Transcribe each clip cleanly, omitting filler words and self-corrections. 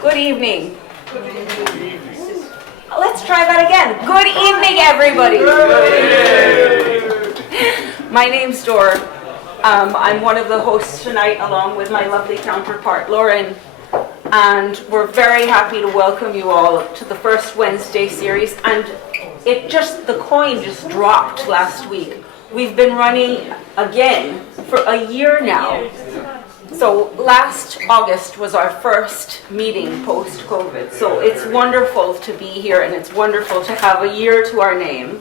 Good evening. Let's try that again. Good evening, everybody. My name's Dor. I'm one of the hosts tonight, along with my lovely counterpart, Lauren. And we're very happy to welcome you all to the first Wednesday series. And the coin just dropped last week. We've been running again for a year now. So last August was our first meeting post-COVID. So it's wonderful to be here, and it's wonderful to have a year to our name.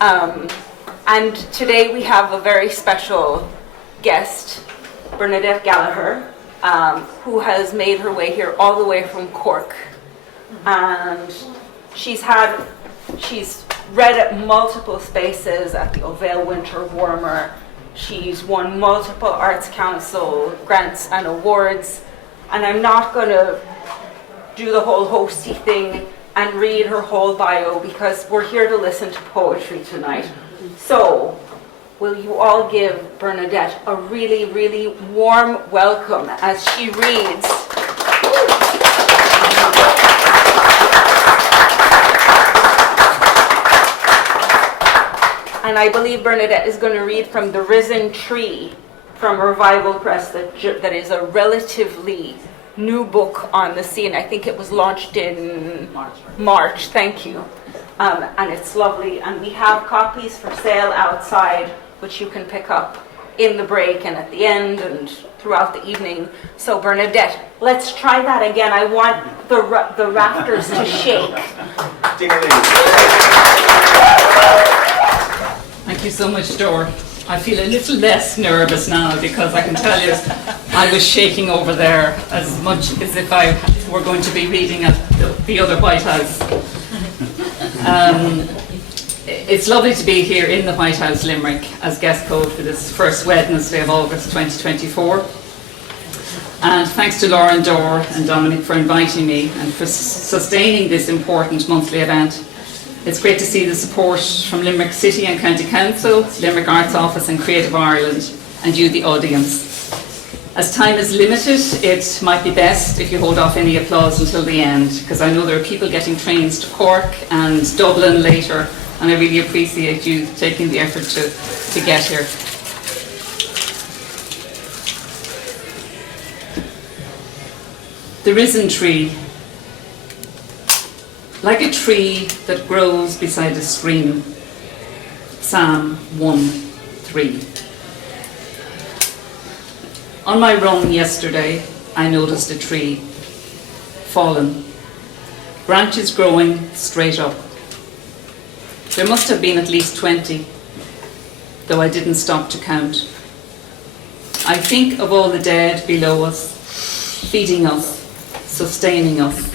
And today we have a very special guest, Bernadette Gallagher, who has made her way here all the way from Cork. And she's read at multiple spaces at the Ovale Winter Warmer. She's won multiple Arts Council grants and awards. And I'm not going to do the whole hosty thing and read her whole bio, because we're here to listen to poetry tonight. So, will you all give Bernadette a really, really warm welcome as she reads. And I believe Bernadette is going to read from The Risen Tree from Revival Press, that is a relatively new book on the scene. I think it was launched in March, thank you. And it's lovely. And we have copies for sale outside, which you can pick up in the break and at the end and throughout the evening. So Bernadette, let's try that again. I want the rafters to shake. Thank you so much, Dor. I feel a little less nervous now, because I can tell you I was shaking over there as much as if I were going to be reading at the other White House. It's lovely to be here in the White House, Limerick, as guest poet for this first Wednesday of August 2024. And thanks to Lauren, Dor and Dominic for inviting me and for sustaining this important monthly event. It's great to see the support from Limerick City and County Council, Limerick Arts Office and Creative Ireland, and you, the audience. As time is limited, it might be best if you hold off any applause until the end, because I know there are people getting trains to Cork and Dublin later, and I really appreciate you taking the effort to get here. The Risen Tree. Like a tree that grows beside a stream. Psalm 1:3. On my run yesterday, I noticed a tree, fallen, branches growing straight up. There must have been at least 20, though I didn't stop to count. I think of all the dead below us, feeding us, sustaining us,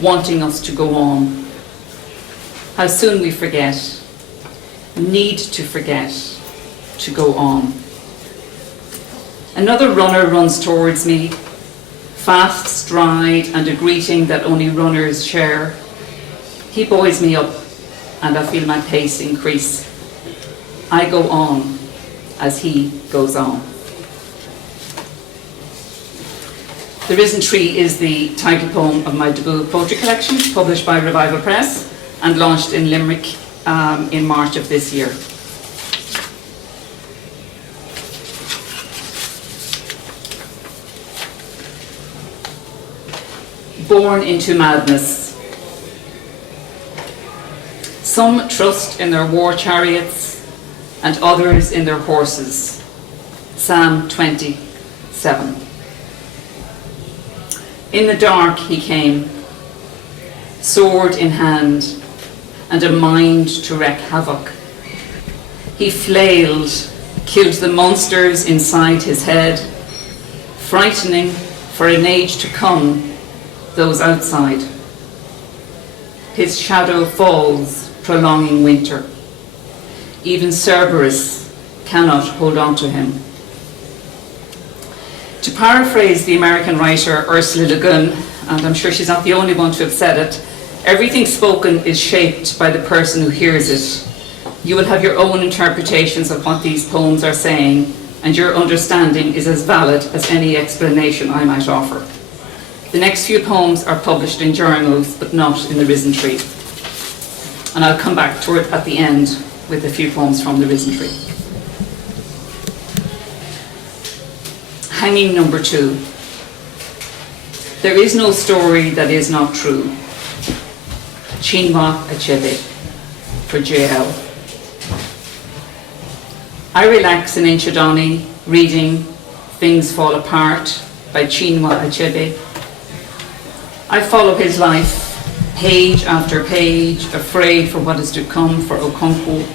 wanting us to go on. How soon we forget, need to forget, to go on. Another runner runs towards me, fast stride and a greeting that only runners share. He buoys me up and I feel my pace increase. I go on as he goes on. The Risen Tree is the title poem of my debut poetry collection, published by Revival Press and launched in Limerick in March of this year. Born into madness. Some trust in their war chariots and others in their horses. Psalm 27. In the dark he came, sword in hand, and a mind to wreak havoc. He flailed, killed the monsters inside his head, frightening for an age to come those outside. His shadow falls, prolonging winter. Even Cerberus cannot hold on to him. To paraphrase the American writer Ursula Le Guin, and I'm sure she's not the only one to have said it, everything spoken is shaped by the person who hears it. You will have your own interpretations of what these poems are saying, and your understanding is as valid as any explanation I might offer. The next few poems are published in Jarmuth, but not in the Risen Tree. And I'll come back to it at the end with a few poems from the Risen Tree. Hanging number 2. There is no story that is not true. Chinua Achebe for JL. I relax in Inchidani reading Things Fall Apart by Chinua Achebe. I follow his life, page after page, afraid for what is to come for Okonkwo.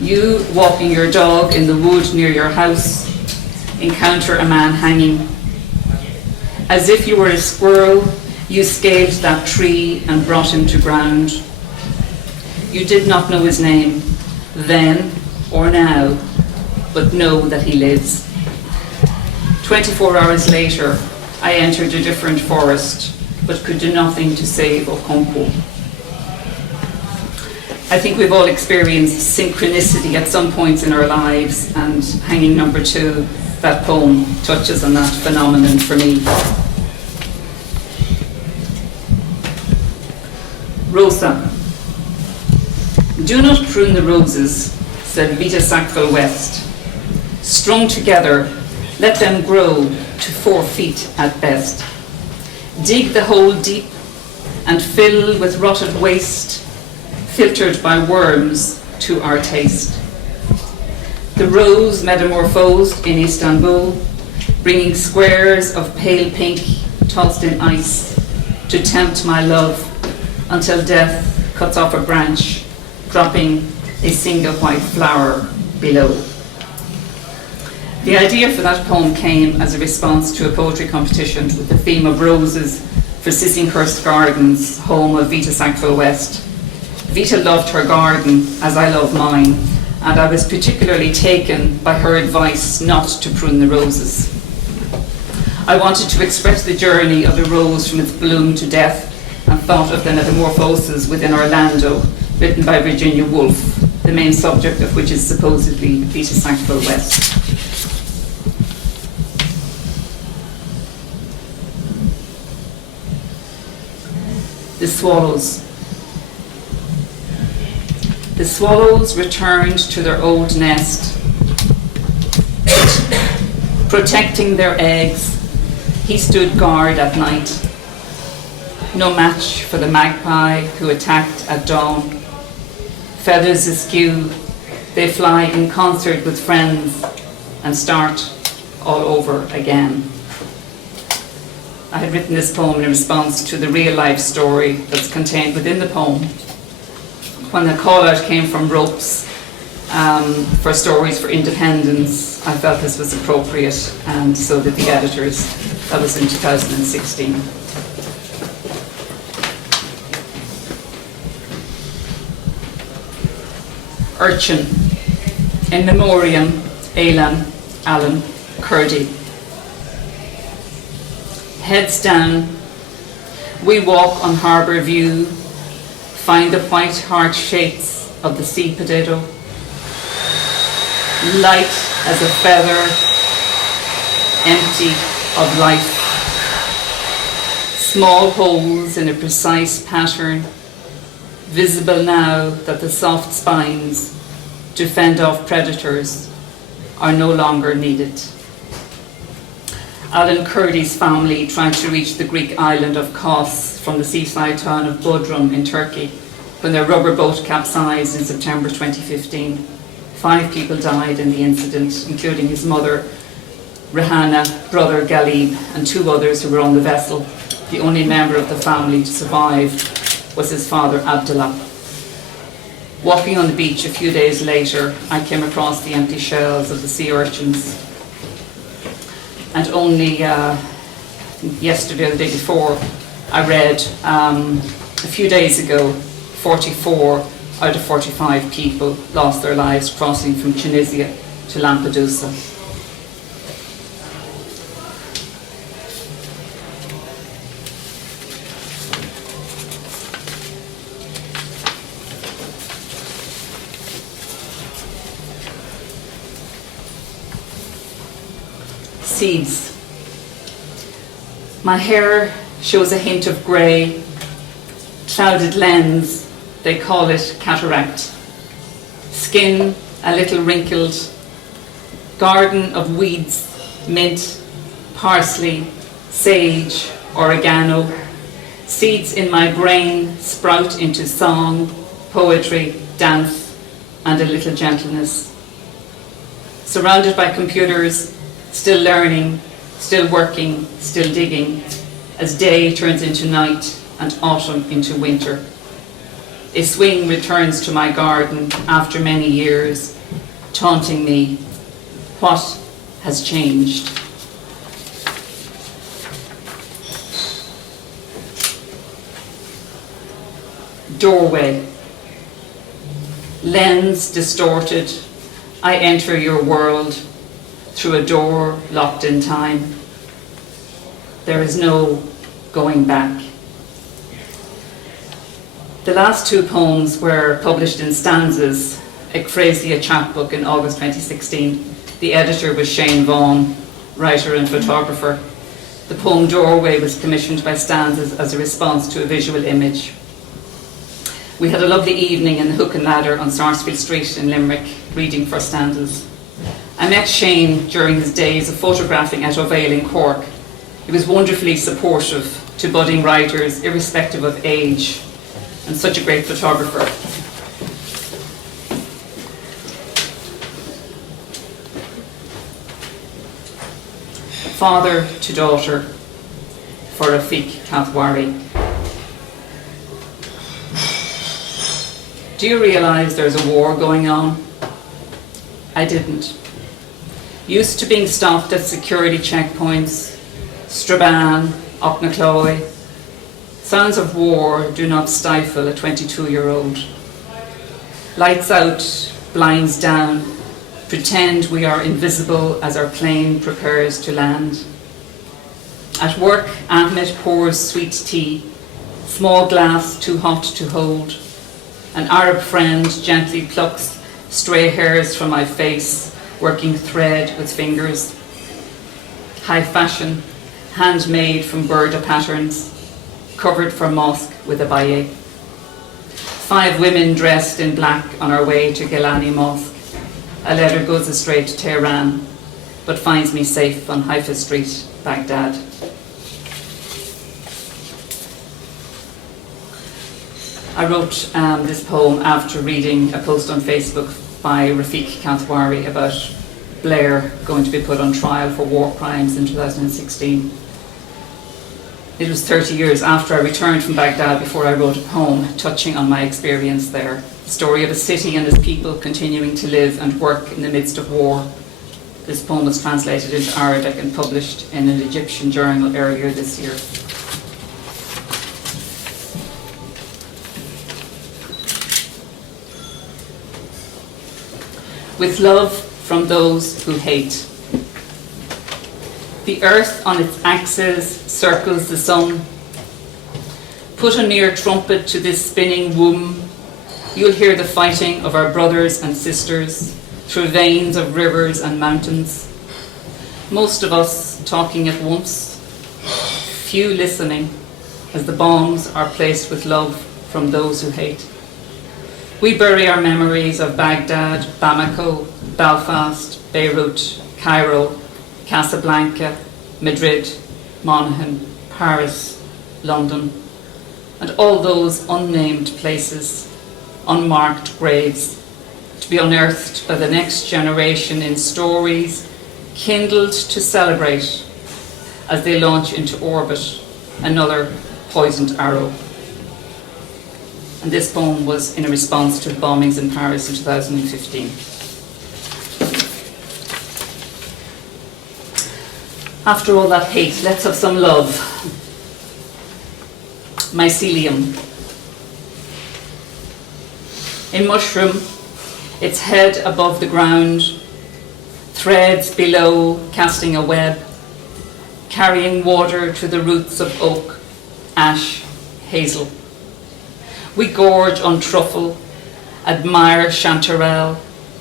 You, walking your dog in the wood near your house, encounter a man hanging. As if you were a squirrel, you scaled that tree and brought him to ground. You did not know his name, then or now, but know that he lives. 24 hours later, I entered a different forest, but could do nothing to save Okonkwo. I think we've all experienced synchronicity at some points in our lives, and Hanging number 2, that poem, touches on that phenomenon for me. Rosa. Do not prune the roses, said Vita Sackville West. Strung together, let them grow to 4 feet at best. Dig the hole deep and fill with rotted waste, filtered by worms to our taste. The rose metamorphosed in Istanbul, bringing squares of pale pink tossed in ice to tempt my love until death cuts off a branch, dropping a single white flower below. The idea for that poem came as a response to a poetry competition with the theme of roses for Sissinghurst Gardens, home of Vita Sackville West. Vita loved her garden as I love mine, and I was particularly taken by her advice not to prune the roses. I wanted to express the journey of the rose from its bloom to death, and thought of the metamorphosis within Orlando, written by Virginia Woolf, the main subject of which is supposedly Vita Sackville West. The swallows. The swallows returned to their old nest, protecting their eggs. He stood guard at night. No match for the magpie who attacked at dawn. Feathers askew, they fly in concert with friends and start all over again. I had written this poem in response to the real-life story that's contained within the poem. When the call-out came from Ropes for stories for independence, I felt this was appropriate, and so did the editors. That was in 2016. Urchin. In memoriam, Alan Curdy. Heads down, we walk on harbour view, find the white heart shapes of the sea potato, light as a feather, empty of life. Small holes in a precise pattern, visible now that the soft spines to fend off predators are no longer needed. Alan Curdy's family tried to reach the Greek island of Kos from the seaside town of Bodrum in Turkey when their rubber boat capsized in September 2015. 5 people died in the incident, including his mother, Rihanna, brother Galib, and 2 others who were on the vessel. The only member of the family to survive was his father, Abdullah. Walking on the beach a few days later, I came across the empty shells of the sea urchins. And only yesterday or the day before, I read a few days ago, 44 out of 45 people lost their lives crossing from Tunisia to Lampedusa. Seeds. My hair shows a hint of grey, clouded lens, they call it cataract. Skin a little wrinkled, garden of weeds, mint, parsley, sage, oregano. Seeds in my brain sprout into song, poetry, dance, and a little gentleness. Surrounded by computers, still learning, still working, still digging, as day turns into night and autumn into winter. A swing returns to my garden after many years, taunting me. What has changed? Doorway. Lens distorted, I enter your world through a door locked in time. There is no going back. The last two poems were published in stanzas, Ecphrasia chapbook in August 2016. The editor was Shane Vaughan, writer and photographer. The poem Doorway was commissioned by Stanzas as a response to a visual image. We had a lovely evening in the Hook and Ladder on Sarsfield Street in Limerick, reading for Stanzas. I met Shane during his days of photographing at Ovale in Cork. He was wonderfully supportive to budding writers, irrespective of age, and such a great photographer. Father to daughter, for Rafik Kathwari. Do you realise there's a war going on? I didn't. Used to being stopped at security checkpoints, Strabane, Auchnacloy. Sounds of war do not stifle a 22-year-old. Lights out, blinds down, pretend we are invisible as our plane prepares to land. At work, Ahmed pours sweet tea, small glass too hot to hold. An Arab friend gently plucks stray hairs from my face, working thread with fingers. High fashion, handmade from Burda patterns, covered for mosque with a baye. 5 women dressed in black on our way to Gilani Mosque. A letter goes astray to Tehran, but finds me safe on Haifa Street, Baghdad. I wrote this poem after reading a post on Facebook by Rafik Kathwari about Blair going to be put on trial for war crimes in 2016. It was 30 years after I returned from Baghdad before I wrote a poem touching on my experience there. The story of a city and its people continuing to live and work in the midst of war. This poem was translated into Arabic and published in an Egyptian journal earlier this year. With love from those who hate. The earth on its axis circles the sun. Put a near trumpet to this spinning womb. You'll hear the fighting of our brothers and sisters through veins of rivers and mountains. Most of us talking at once, few listening as the bombs are placed with love from those who hate. We bury our memories of Baghdad, Bamako, Belfast, Beirut, Cairo, Casablanca, Madrid, Monaghan, Paris, London, and all those unnamed places, unmarked graves, to be unearthed by the next generation in stories kindled to celebrate as they launch into orbit another poisoned arrow. And this poem was in a response to the bombings in Paris in 2015. After all that hate, let's have some love. Mycelium. A mushroom, its head above the ground, threads below casting a web, carrying water to the roots of oak, ash, hazel. We gorge on truffle, admire chanterelle,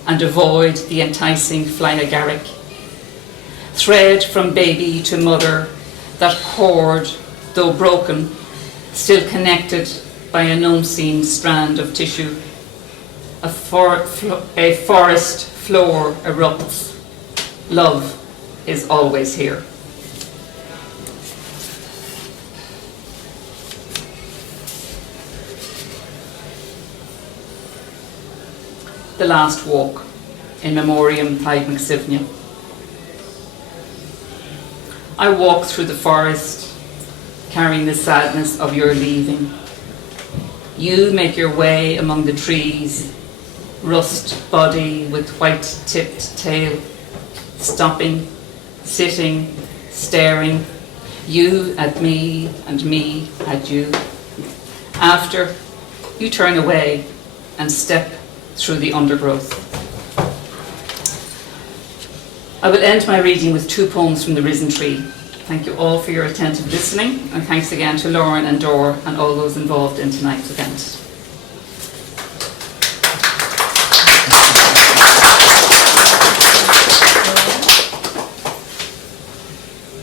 and avoid the enticing fly agaric. thread from baby to mother, that cord, though broken, still connected by an unseen strand of tissue. A forest floor erupts. Love is always here. The Last Walk, in memoriam Paid McSivnia. I walk through the forest, carrying the sadness of your leaving. You make your way among the trees, rust body with white-tipped tail, stopping, sitting, staring, you at me and me at you. After, you turn away and step through the undergrowth. I will end my reading with 2 poems from The Risen Tree. Thank you all for your attentive listening, and thanks again to Lauren and Dor and all those involved in tonight's event.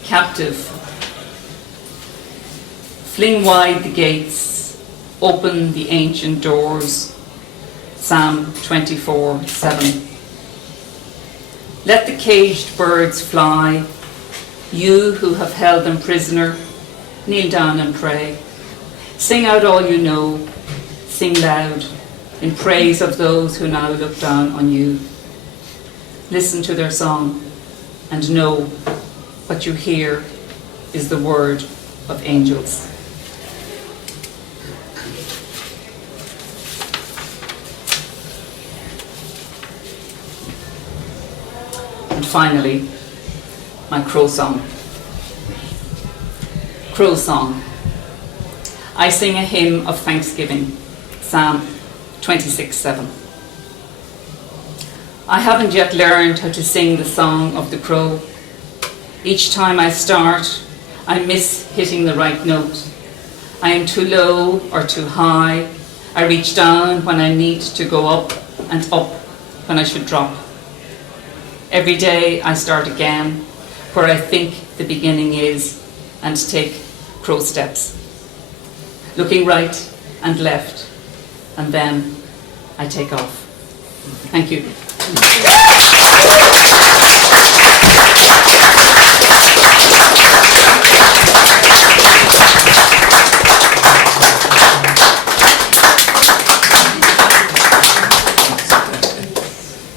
Captive. Fling wide the gates, open the ancient doors. Psalm 24:7. Let the caged birds fly. You who have held them prisoner, kneel down and pray. Sing out all you know, sing loud, in praise of those who now look down on you. Listen to their song, and know what you hear is the word of angels. And finally, my crow song. Crow song. I sing a hymn of thanksgiving, Psalm 26:7. I haven't yet learned how to sing the song of the crow. Each time I start, I miss hitting the right note. I am too low or too high. I reach down when I need to go up and up when I should drop. Every day I start again where I think the beginning is and take crow steps, looking right and left, and then I take off. Thank you.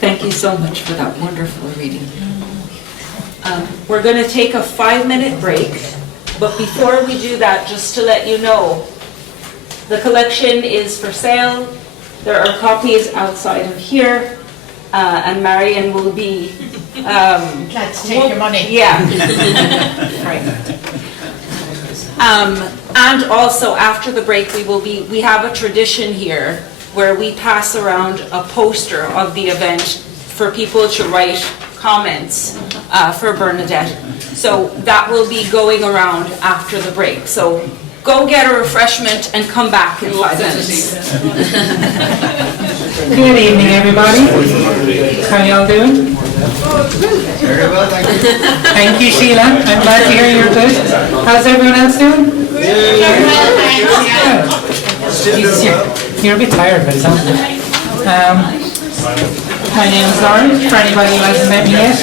Thank you so much for that wonderful reading. We're going to take a 5-minute break, but before we do that, just to let you know, the collection is for sale. There are copies outside of here, and Marion will be... glad to take your money. Yeah. Right. And also, after the break, we have a tradition here where we pass around a poster of the event for people to write comments for Bernadette. So that will be going around after the break. So go get a refreshment and come back in 5 minutes. Good evening, everybody. How y'all doing? Very well, thank you. Thank you, Sheila. I'm glad to hear you're good. How's everyone else doing? You're a bit tired, but it's not. My name is Lauren, for anybody who hasn't met me yet.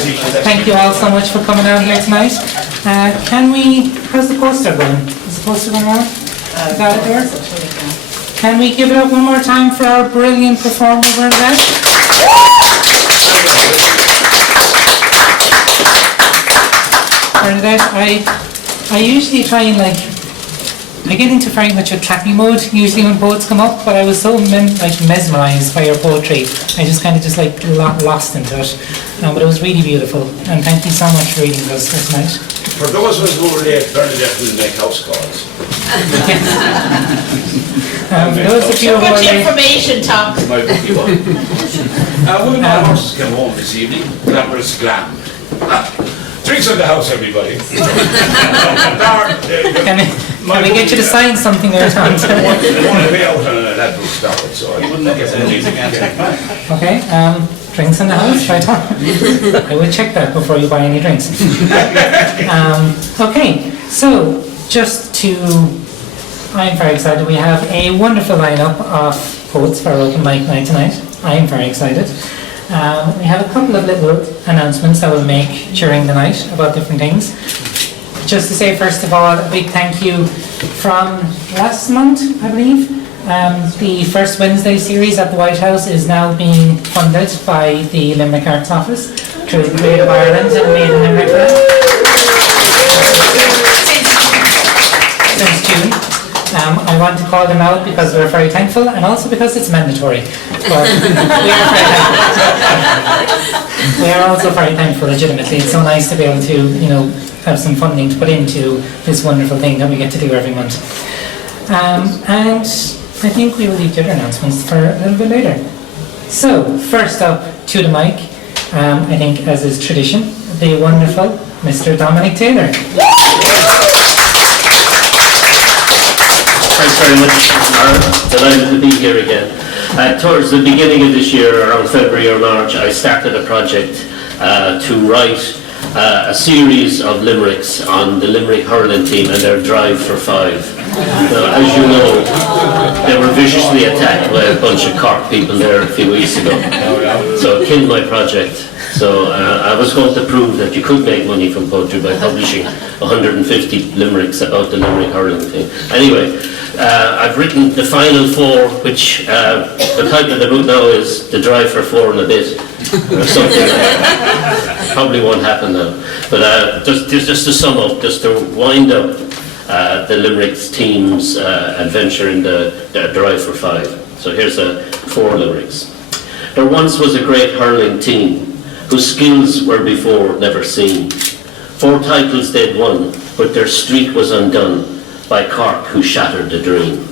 Thank you all so much for coming out here tonight. How's the poster going? Is the poster going on? Got it there? Can we give it up one more time for our brilliant performer, Bernadette? Bernadette, I usually try and I get into very much a trappy mode usually when poets come up, but I was so mesmerised by your poetry. I just lost into it. But it was really beautiful, and thank you so much for reading those tonight. For those of us who were late, Bernadette will make house calls. Too much information, Tom. One of my horses came home this evening, glamorous glam. Drinks in the house, everybody. Can we get you to sign something there, Tom? I want to pay out on an advert start, so I wouldn't get anything again. Okay. Drinks in the house, right? I would check that before you buy any drinks. Okay, so I'm very excited. We have a wonderful lineup of poets for our open mic night tonight. I am very excited. We have a couple of little announcements that we'll make during the night about different things. Just to say, first of all, a big thank you from last month, I believe. The first Wednesday series at the White House is now being funded by the Limerick Arts Office through the Creative Ireland and Made in Limerick Grant. Since June. I want to call them out because we're very thankful and also because it's mandatory. But we are also very thankful legitimately. It's so nice to be able to, have some funding to put into this wonderful thing that we get to do every month. And I think we will leave the other announcements for a little bit later. So, first up to the mic, I think as is tradition, the wonderful Mr. Dominic Taylor. Thanks very much, Mara. Delighted to be here again. Towards the beginning of this year, around February or March, I started a project to write a series of limericks on the Limerick hurling team and their drive for five. Now, as you know, they were viciously attacked by a bunch of Cork people there a few weeks ago. So it killed my project. So I was going to prove that you could make money from poetry by publishing 150 limericks about the Limerick hurling team. Anyway, I've written the final four, which the title of the book now is The Drive for Four and a Bit, or something. Probably won't happen now. But just to sum up, just to wind up the Limerick's team's adventure in the Drive for Five. So here's four limericks. There once was a great hurling team whose skills were before never seen. 4 titles they'd won, but their streak was undone by Cork, who shattered the dream.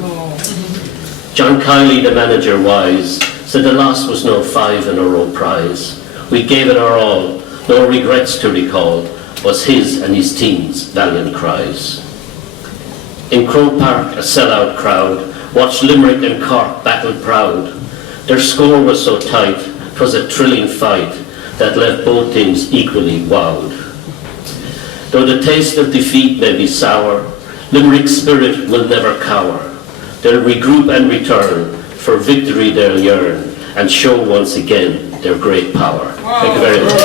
John Kiley, the manager wise, said the loss was no 5-in-a-row prize. We gave it our all, no regrets to recall, was his and his team's valiant cries. In Croke Park, a sellout crowd watched Limerick and Cork battle proud. Their score was so tight, 'twas a thrilling fight that left both teams equally wowed. Though the taste of defeat may be sour, Limerick's spirit will never cower. They'll regroup and return, for victory they'll yearn, and show once again their great power. Wow. Thank you very much.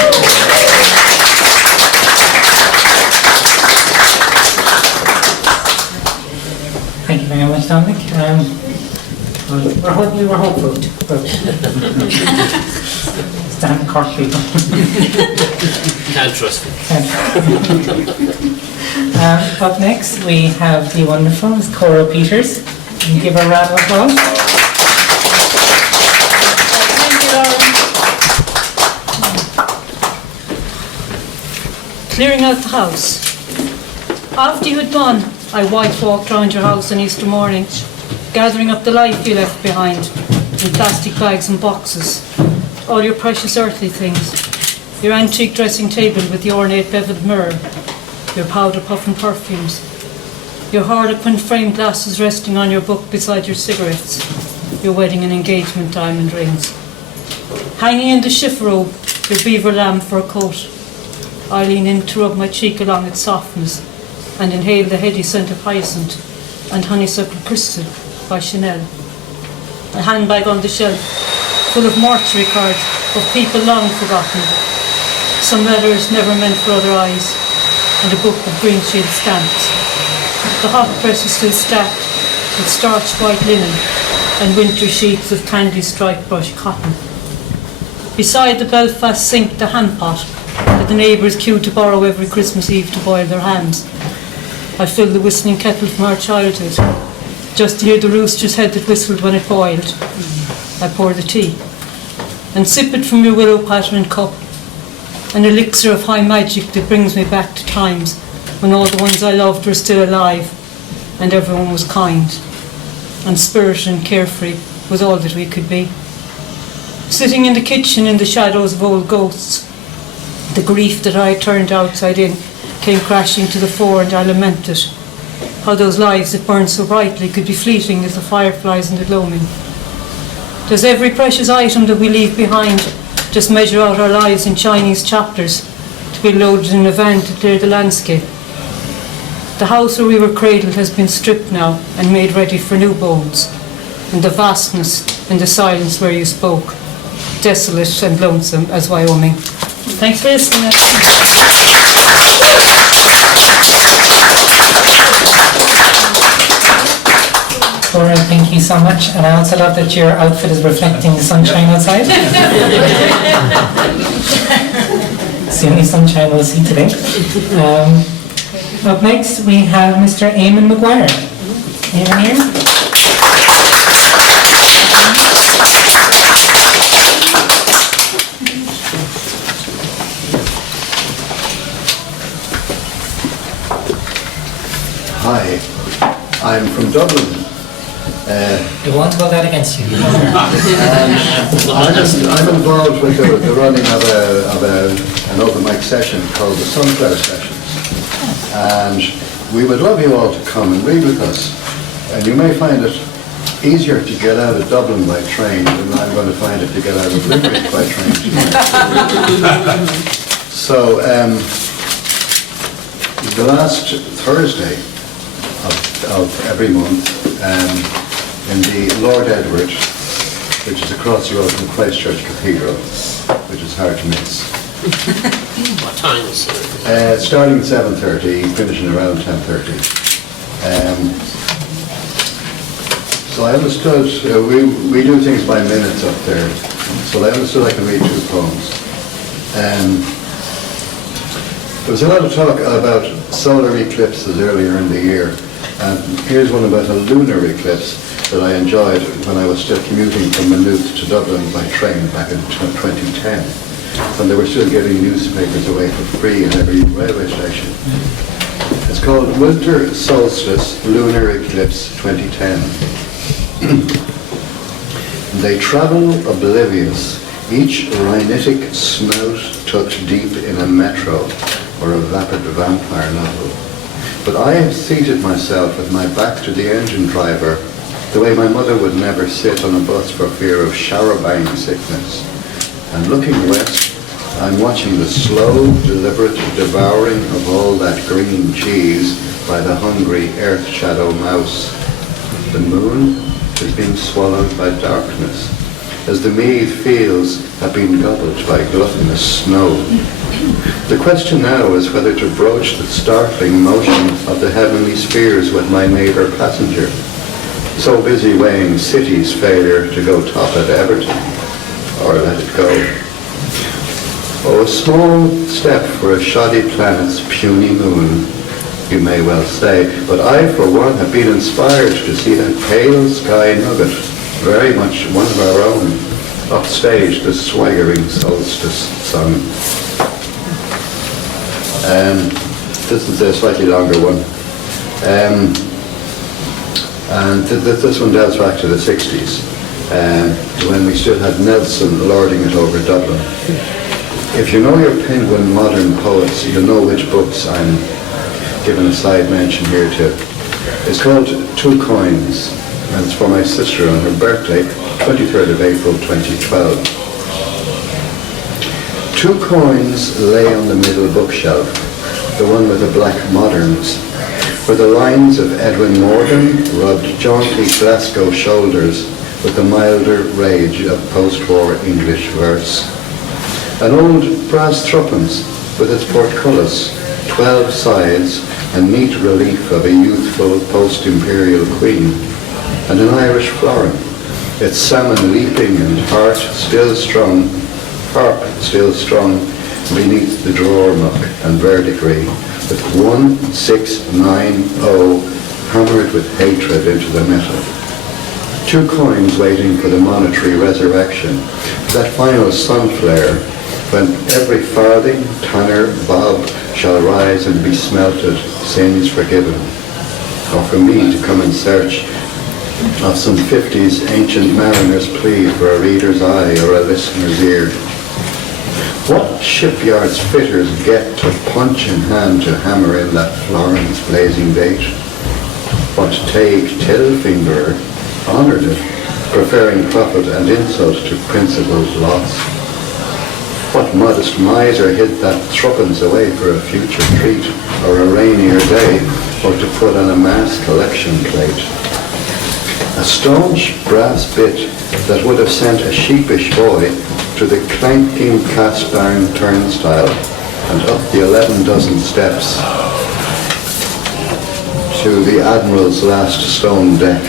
Thank you very much, Dominic. We were hopeful, but stand Cork people. Can't trust them. Up next, we have the wonderful Ms. Cora Peters. Can you give her a round of applause? Thank you, Lauren. Clearing out the house. After you had gone, I white walked round your house on Easter morning, gathering up the life you left behind in plastic bags and boxes, all your precious earthly things, your antique dressing table with the ornate beveled mirror, your powder puff and perfumes, your harlequin framed glasses resting on your book beside your cigarettes, your wedding and engagement diamond rings. Hanging in the chifforobe, your beaver lamb for a coat. I lean in to rub my cheek along its softness and inhale the heady scent of hyacinth and honeysuckle crystal by Chanel. A handbag on the shelf, full of mortuary cards of people long forgotten, some letters never meant for other eyes, and a book of green shield stamps. The hot press is still stacked with starched white linen and winter sheets of candy striped brush cotton. Beside the Belfast sink, the ham pot that the neighbours queued to borrow every Christmas Eve to boil their hams. I fill the whistling kettle from our childhood, just to hear the rooster's head that whistled when it boiled. I pour the tea and sip it from your willow patterned cup, an elixir of high magic that brings me back to times when all the ones I loved were still alive and everyone was kind, and spirited and carefree was all that we could be. Sitting in the kitchen in the shadows of old ghosts, the grief that I had turned outside in came crashing to the fore, and I lamented how those lives that burned so brightly could be fleeting as the fireflies in the gloaming. Does every precious item that we leave behind just measure out our lives in Chinese chapters to be loaded in a van to clear the landscape. The house where we were cradled has been stripped now and made ready for new bones. And the vastness and the silence where you spoke, desolate and lonesome as Wyoming. Thanks for listening. Laura, thank you so much. And I also love that your outfit is reflecting the sunshine outside. It's the only sunshine we'll see today. Up next, we have Mr. Eamon Maguire. Eamon here. Hi, I'm from Dublin. We won't hold that against you. I'm involved with the running of an open mic session called the Sunflower Sessions. And we would love you all to come and read with us. And you may find it easier to get out of Dublin by train than I'm going to find it to get out of Limerick by train tonight. So, the last Thursday of every month, in the Lord Edward, which is across the road from Christchurch Cathedral, which is hard to miss. What time is it? Starting at 7:30, finishing around 10:30. So I understood, we do things by minutes up there, so I understood I can read 2 poems. There was a lot of talk about solar eclipses earlier in the year, and here's one about a lunar eclipse that I enjoyed when I was still commuting from Maynooth to Dublin by train back in 2010, when they were still giving newspapers away for free in every railway station. It's called Winter Solstice Lunar Eclipse 2010. They travel oblivious, each rhinitic snout tucked deep in a metro or a vapid vampire novel. But I have seated myself with my back to the engine driver, the way my mother would never sit on a bus for fear of shower-bang sickness. And looking west, I'm watching the slow, deliberate devouring of all that green cheese by the hungry earth shadow mouse. The moon is being swallowed by darkness, as the mead fields have been gobbled by gluttonous snow. The question now is whether to broach the startling motion of the heavenly spheres with my neighbour passenger, so busy weighing city's failure to go top at Everton, or let it go. Oh, a small step for a shoddy planet's puny moon, you may well say, but I, for one, have been inspired to see that pale sky nugget, very much one of our own, upstage the swaggering solstice sun. This is a slightly longer one. And this one dates back to the 60s, when we still had Nelson lording it over Dublin. If you know your Penguin modern poets, you'll know which books I'm giving a side mention here to. It's called 2 Coins, and it's for my sister on her birthday, 23rd of April 2012. 2 coins lay on the middle bookshelf, the one with the black moderns, where the lines of Edwin Morgan rubbed jaunty Glasgow shoulders with the milder rage of post-war English verse. An old brass threepence with its portcullis, 12 sides, a neat relief of a youthful post-imperial queen, and an Irish florin, its salmon leaping and harp still strung beneath the drawer muck and verdigris, with 1690 hammered with hatred into the metal. 2 coins waiting for the monetary resurrection, that final sun flare, when every farthing, tanner, bob shall rise and be smelted, sins forgiven. Or for me to come in search of some 50s ancient mariner's plea for a reader's eye or a listener's ear. What shipyard's fitters get to punch in hand to hammer in that Florence blazing date? What Tague Tillfinger honoured it, preferring profit and insult to principle's loss. What modest miser hid that threepence away for a future treat, or a rainier day, or to put on a mass collection plate? A staunch brass bit that would have sent a sheepish boy to the clanking cast iron turnstile and up the 11 dozen steps to the Admiral's last stone deck,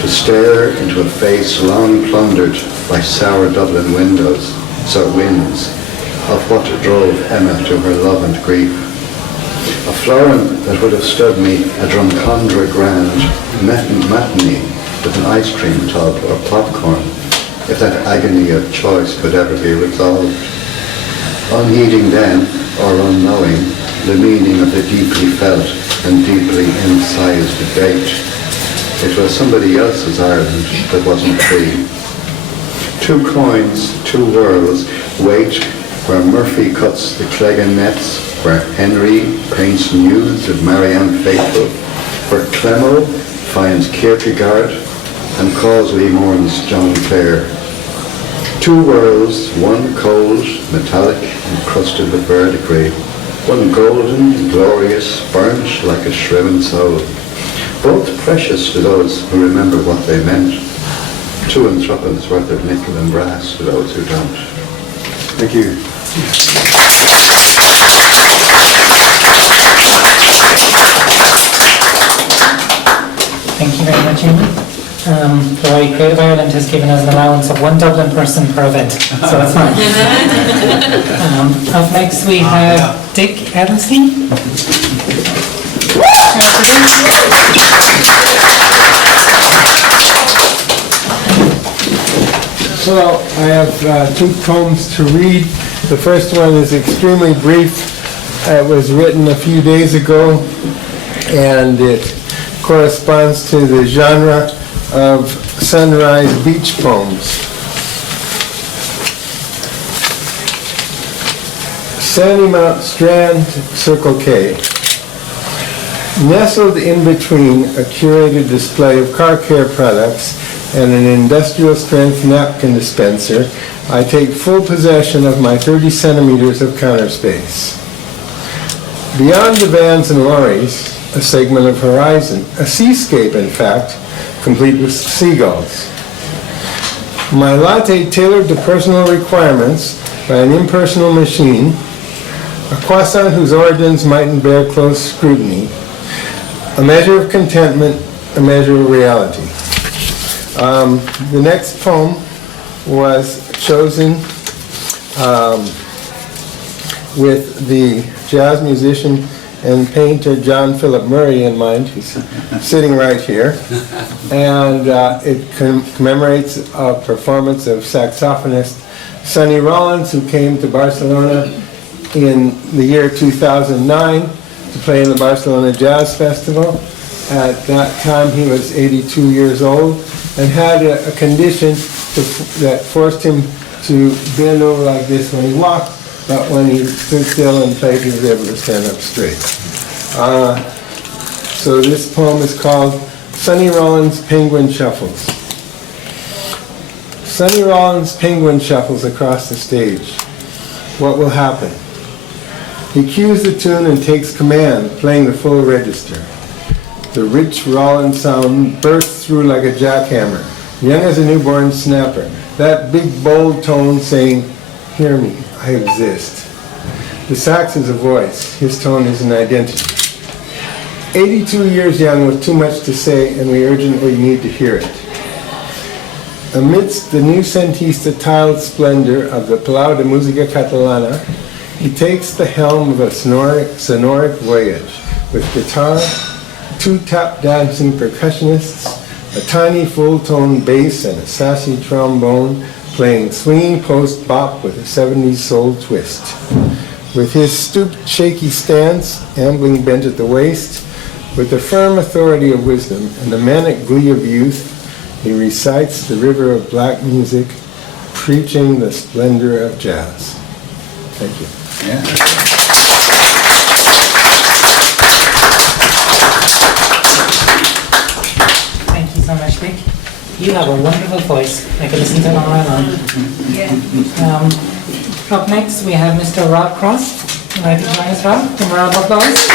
to stare into a face long plundered by sour Dublin winds, of what drove Emma to her love and grief. A florin that would have stood me a Drumcondra grand matinee with an ice cream tub or popcorn, if that agony of choice could ever be resolved. Unheeding then, or unknowing, the meaning of the deeply felt and deeply incised debate. It was somebody else's Ireland that wasn't free. 2 coins, 2 worlds, wait where Murphy cuts the Cleggan nets, where Henry paints nudes of Marianne Faithfull, where Clemo finds Kierkegaard and Causeway mourns John Clare. 2 worlds, one cold, metallic, encrusted with verdigris, one golden, glorious, burnt like a shriven soul. Both precious to those who remember what they meant. 2 and threepence worth of nickel and brass to those who don't. Thank you. Thank you very much, Amy. The Royal Creative Ireland has given us an allowance of 1 Dublin person per event, so it's fine. Up next we have Dick Edelstein. So I have 2 poems to read. The first one is extremely brief. It was written a few days ago, and it corresponds to the genre of sunrise beach poems. Sandymount Strand, Circle K. Nestled in between a curated display of car care products and an industrial strength napkin dispenser, I take full possession of my 30 centimeters of counter space. Beyond the vans and lorries, a segment of horizon, a seascape in fact, complete with seagulls. My latte tailored to personal requirements by an impersonal machine, a croissant whose origins mightn't bear close scrutiny, a measure of contentment, a measure of reality. The next poem was chosen with the jazz musician and painter John Philip Murray in mind, who's sitting right here. And it commemorates a performance of saxophonist Sonny Rollins, who came to Barcelona in the year 2009 to play in the Barcelona Jazz Festival. At that time he was 82 years old and had a condition that forced him to bend over like this when he walked, but when he stood still and played, he was able to stand up straight. So this poem is called Sonny Rollins' Penguin Shuffles. Sonny Rollins' penguin shuffles across the stage. What will happen? He cues the tune and takes command, playing the full register. The rich Rollins sound bursts through like a jackhammer, young as a newborn snapper. That big, bold tone saying, "Hear me, I exist." The sax is a voice, his tone is an identity. 82 years young with too much to say, and we urgently need to hear it. Amidst the new-centista tiled splendor of the Palau de Música Catalana, he takes the helm of a sonoric voyage, with guitar, 2 tap-dancing percussionists, a tiny full-tone bass and a sassy trombone, playing swinging post-bop with a 70s soul twist. With his stooped, shaky stance, ambling bent at the waist, with the firm authority of wisdom and the manic glee of youth, he recites the river of black music, preaching the splendor of jazz. Thank you. Yeah. Thank you so much, Dick. You have a wonderful voice. I could listen to it all night long. Up next, we have Mr. Rob Cross. Would you like to join us, Rob? Give him a round of applause.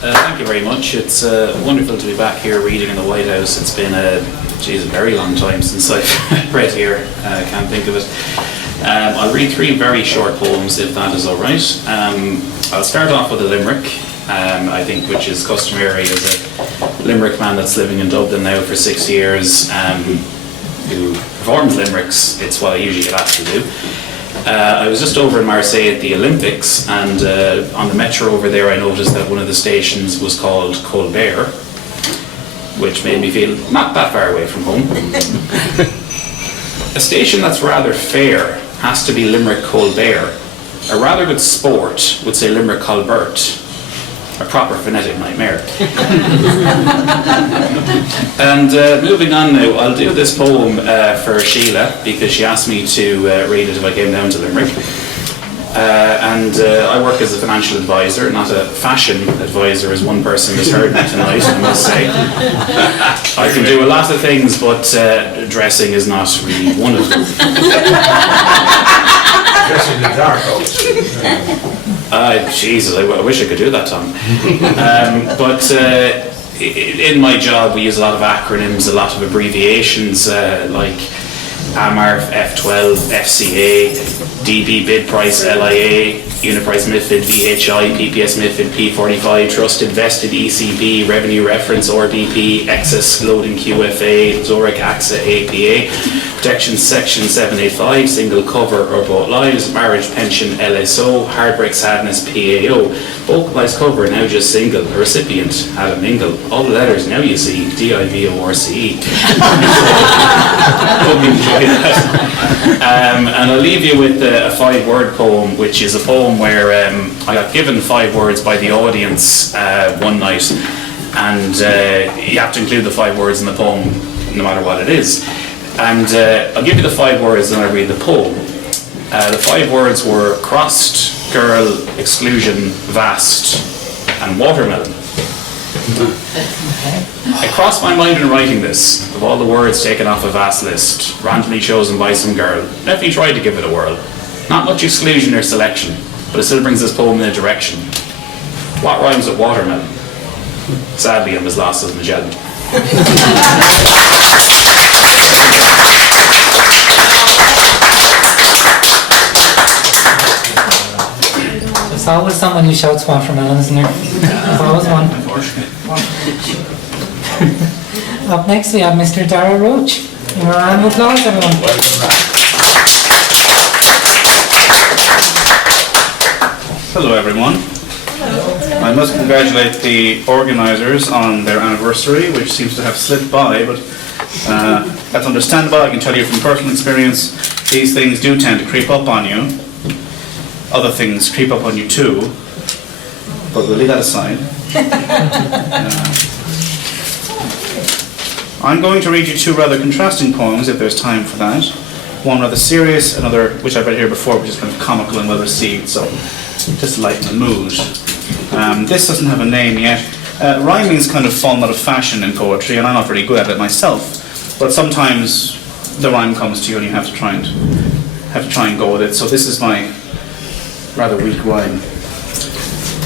Thank you very much. It's wonderful to be back here reading in the White House. It's been a very long time since I've read here. I can't think of it. I'll read 3 very short poems, if that is all right. I'll start off with a limerick, I think, which is customary as a Limerick man that's living in Dublin now for 6 years, who performs limericks. It's what I usually get asked to do. I was just over in Marseille at the Olympics, and on the metro over there I noticed that one of the stations was called Colbert, which made me feel not that far away from home. A station that's rather fair has to be Limerick Colbert. A rather good sport would say Limerick Colbert. A proper phonetic nightmare. And moving on now, I'll do this poem for Sheila, because she asked me to read it if I came down to Limerick. I work as a financial advisor, not a fashion advisor, as one person has heard me tonight, I must say. I can do a lot of things, but dressing is not really one of them. Dressing the dark out. Jesus, I wish I could do that, Tom. But in my job we use a lot of acronyms, a lot of abbreviations, like AMARF, F12, FCA, DB bid price, LIA, unit price MIFID, VHI, PPS MIFID, P45, trusted vested ECB, revenue reference, RDP, excess loading QFA, Zurich, AXA, APA, protection section 785, single cover or both lives, marriage pension, LSO, heartbreak sadness, PAO, both lives cover, now just single, the recipient had a mingle, all the letters now you see, DIVORCE. Hope you enjoy that. And I'll leave you with a 5-word poem, which is a poem where I got given 5 words by the audience one night, and you have to include the 5 words in the poem no matter what it is. And I'll give you the 5 words and I'll read the poem. The 5 words were crossed, girl, exclusion, vast, and watermelon. I crossed my mind in writing this, of all the words taken off a vast list, randomly chosen by some girl. Let me try to give it a whirl. Not much exclusion or selection, but it still brings this poem in a direction. What rhymes with watermelon? Sadly, I'm as lost as Magellan. There's always someone who shouts watermelon, isn't there? There's always one. Up next we have Mr. Dara Roach. Give a round of applause, everyone. Hello everyone. I must congratulate the organisers on their anniversary, which seems to have slipped by, but that's understandable. I can tell you from personal experience, these things do tend to creep up on you. Other things creep up on you too, but we'll leave that aside. I'm going to read you 2 rather contrasting poems, if there's time for that. One rather serious, another which I've read here before, which is kind of comical and well received, so just to lighten the mood. This doesn't have a name yet. Rhyming's kind of fallen out of fashion in poetry, and I'm not very good at it myself, but sometimes the rhyme comes to you and you have to try and go with it. So this is my rather weak rhyme.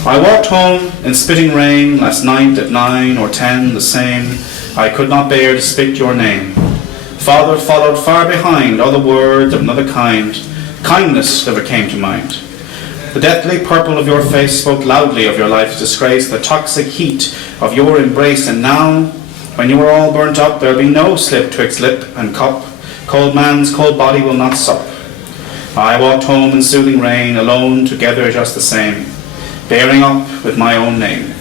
I walked home in spitting rain last night at 9 or 10, the same. I could not bear to spit your name. Father followed far behind, other words of another kind. Kindness never came to mind. The deathly purple of your face spoke loudly of your life's disgrace, the toxic heat of your embrace, and now, when you are all burnt up, there'll be no slip twixt lip and cup. Cold man's cold body will not sup. I walked home in soothing rain, alone, together just the same, bearing up with my own name.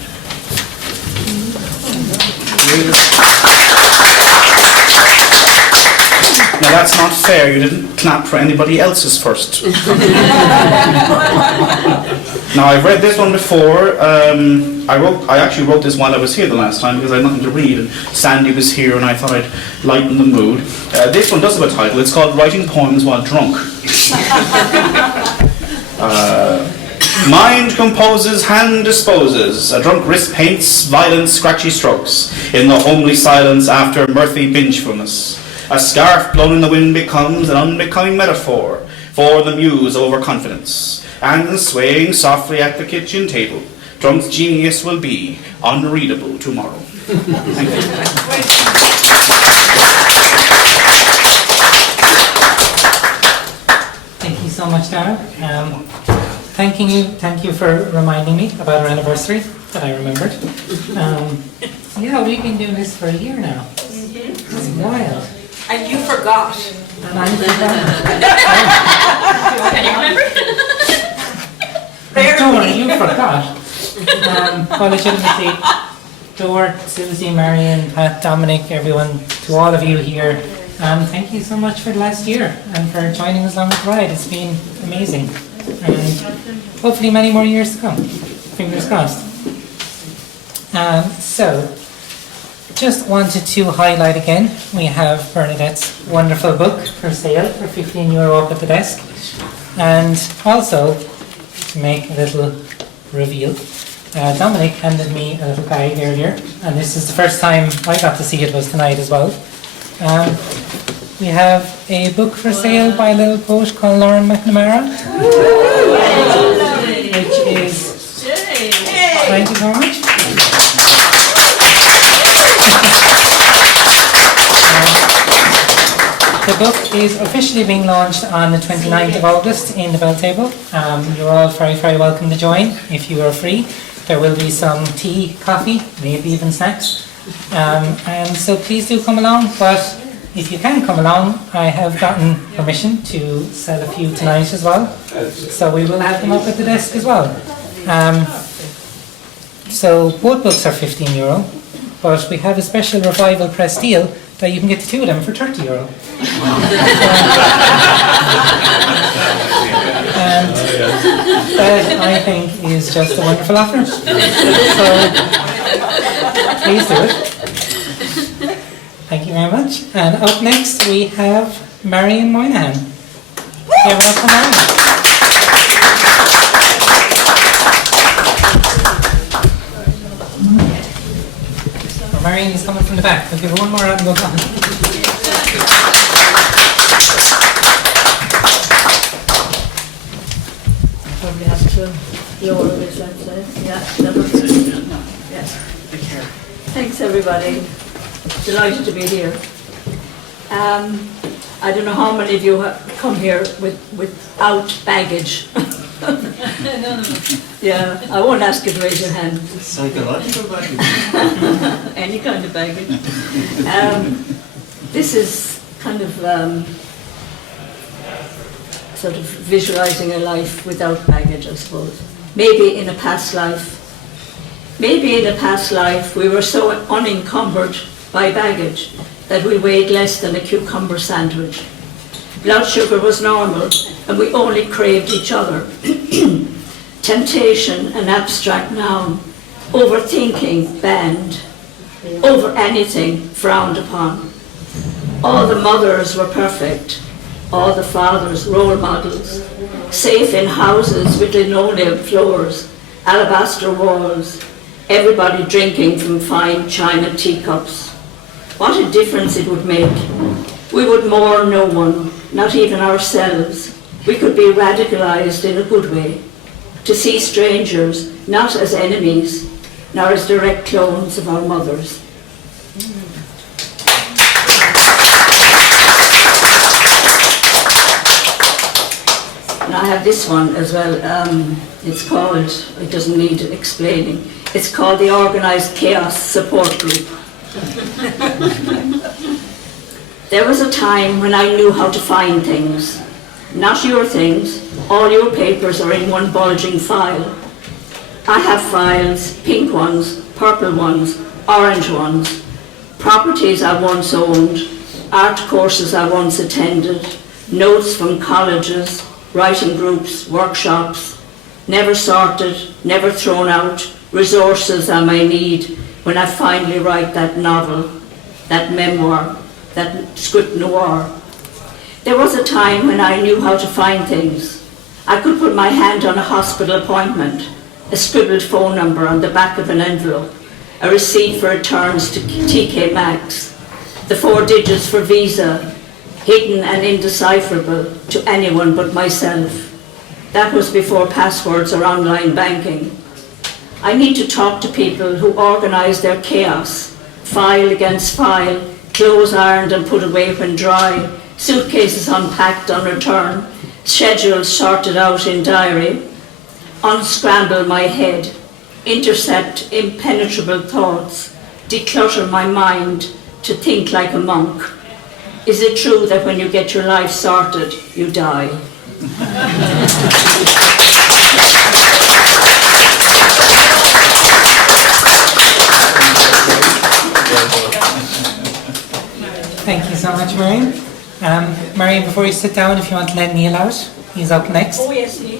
Now that's not fair, you didn't clap for anybody else's first. Now I've read this one before. I actually wrote this while I was here the last time because I had nothing to read, and Sandy was here and I thought I'd lighten the mood. This one does have a title. It's called Writing Poems While Drunk. Mind composes, hand disposes. A drunk wrist paints violent scratchy strokes in the homely silence after mirthy bingefulness. A scarf blown in the wind becomes an unbecoming metaphor for the muse of overconfidence. And swaying softly at the kitchen table, Trump's genius will be unreadable tomorrow. Thank you. Thank you so much, Dara. Thank you for reminding me about our anniversary that I remembered. Yeah, we've been doing this for a year now. It's wild. And you forgot. And I forgot. Can you remember? Don't worry, you forgot. Well, legitimately, Dor, Susie, Marion, Pat, Dominic, everyone, to all of you here, thank you so much for the last year and for joining us along the ride. It's been amazing. And hopefully many more years to come. Fingers crossed. So, just wanted to highlight again, we have Bernadette's wonderful book for sale for €15 up at the desk. And also, to make a little reveal, Dominic handed me a little bag earlier, and this is the first time I got to see it was tonight as well. We have a book for sale by a little poet called Lauren McNamara, which is, thank you very much. The book is officially being launched on the 29th of August in the Bell Table. You're all very, very welcome to join if you are free. There will be some tea, coffee, maybe even snacks. And so please do come along, but if you can come along, I have gotten permission to sell a few tonight as well. So we will have them up at the desk as well. So both books are €15, but we have a special revival press deal that you can get the two of them for €30. And that, I think, is just a wonderful offer. So please do it. Thank you very much. And up next we have Marion Moynihan. Give it up for Marion. Marion is coming from the back. We'll give her one more round and go on. Probably have to lower this, I'd say. Yeah, that looks good. Yes. Thanks, everybody. Delighted to be here. I don't know how many of you have come here without baggage. No. Yeah, I won't ask you to raise your hand. Psychological baggage. Any kind of baggage. This is kind of sort of visualizing a life without baggage, I suppose. Maybe in a past life we were so unencumbered by baggage that we weighed less than a cucumber sandwich. Blood sugar was normal and we only craved each other. Temptation, an abstract noun. Overthinking, banned. Over anything, frowned upon. All the mothers were perfect. All the fathers, role models. Safe in houses with linoleum floors, alabaster walls. Everybody drinking from fine china teacups. What a difference it would make. We would mourn no one, not even ourselves. We could be radicalized in a good way. To see strangers not as enemies, nor as direct clones of our mothers. And I have this one as well. It's called, it doesn't need explaining, it's called the Organized Chaos Support Group. There was a time when I knew how to find things. Not your things, all your papers are in one bulging file. I have files, pink ones, purple ones, orange ones, properties I once owned, art courses I once attended, notes from colleges, writing groups, workshops, never sorted, never thrown out, resources I may need when I finally write that novel, that memoir, that script noir. There was a time when I knew how to find things. I could put my hand on a hospital appointment, a scribbled phone number on the back of an envelope, a receipt for returns to TK Maxx. The 4 digits for Visa, hidden and indecipherable to anyone but myself. That was before passwords or online banking. I need to talk to people who organise their chaos, file against file, clothes ironed and put away when dry, suitcases unpacked on return, schedules sorted out in diary, unscramble my head, intercept impenetrable thoughts, declutter my mind to think like a monk. Is it true that when you get your life sorted, you die? Thank you so much, Marion. Marion, before you sit down, if you want to let Neil out, he's up next. Oh yes, Neil.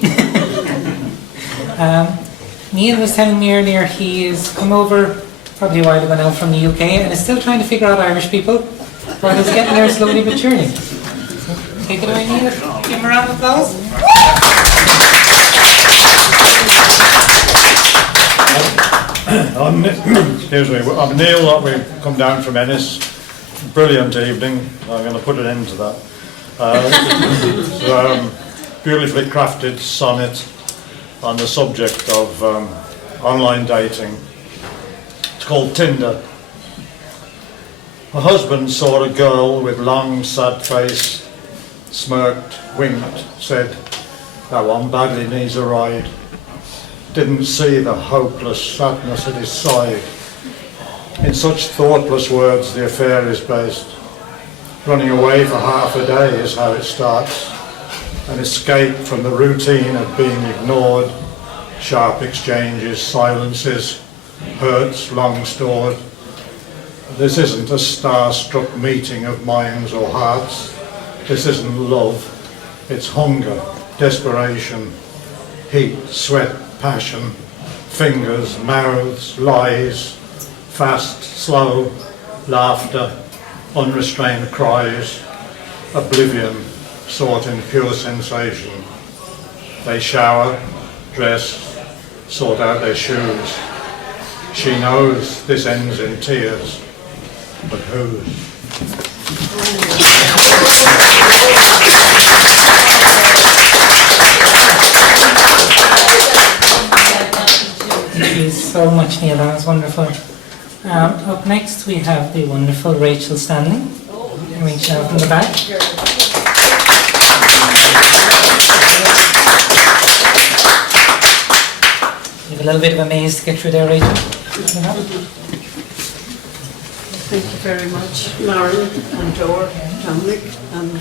Neil was telling me earlier he's come over probably a while ago now from the UK and is still trying to figure out Irish people, but is getting there slowly but surely. So, take it away, Neil. Give him a round of applause. Excuse me, I'm Neil, we've come down from Ennis. Brilliant evening, I'm going to put an end to that. Beautifully crafted sonnet on the subject of online dating. It's called Tinder. My husband saw a girl with long, sad face, smirked, winked, said, "That one badly needs a ride." Didn't see the hopeless sadness at his side. In such thoughtless words the affair is based. Running away for half a day is how it starts. An escape from the routine of being ignored, sharp exchanges, silences, hurts long stored. This isn't a star-struck meeting of minds or hearts. This isn't love. It's hunger, desperation, heat, sweat, passion, fingers, mouths, lies, fast, slow, laughter, unrestrained cries, oblivion sought in pure sensation. They shower, dress, sort out their shoes. She knows this ends in tears, but whose? Thank you so much, Neil. That was wonderful. Up next, we have the wonderful Rachel Stanley. Rachel out from the back. You have a little bit of a maze to get through there, Rachel. Thank you very much, Lauren and Dor, Dominic, and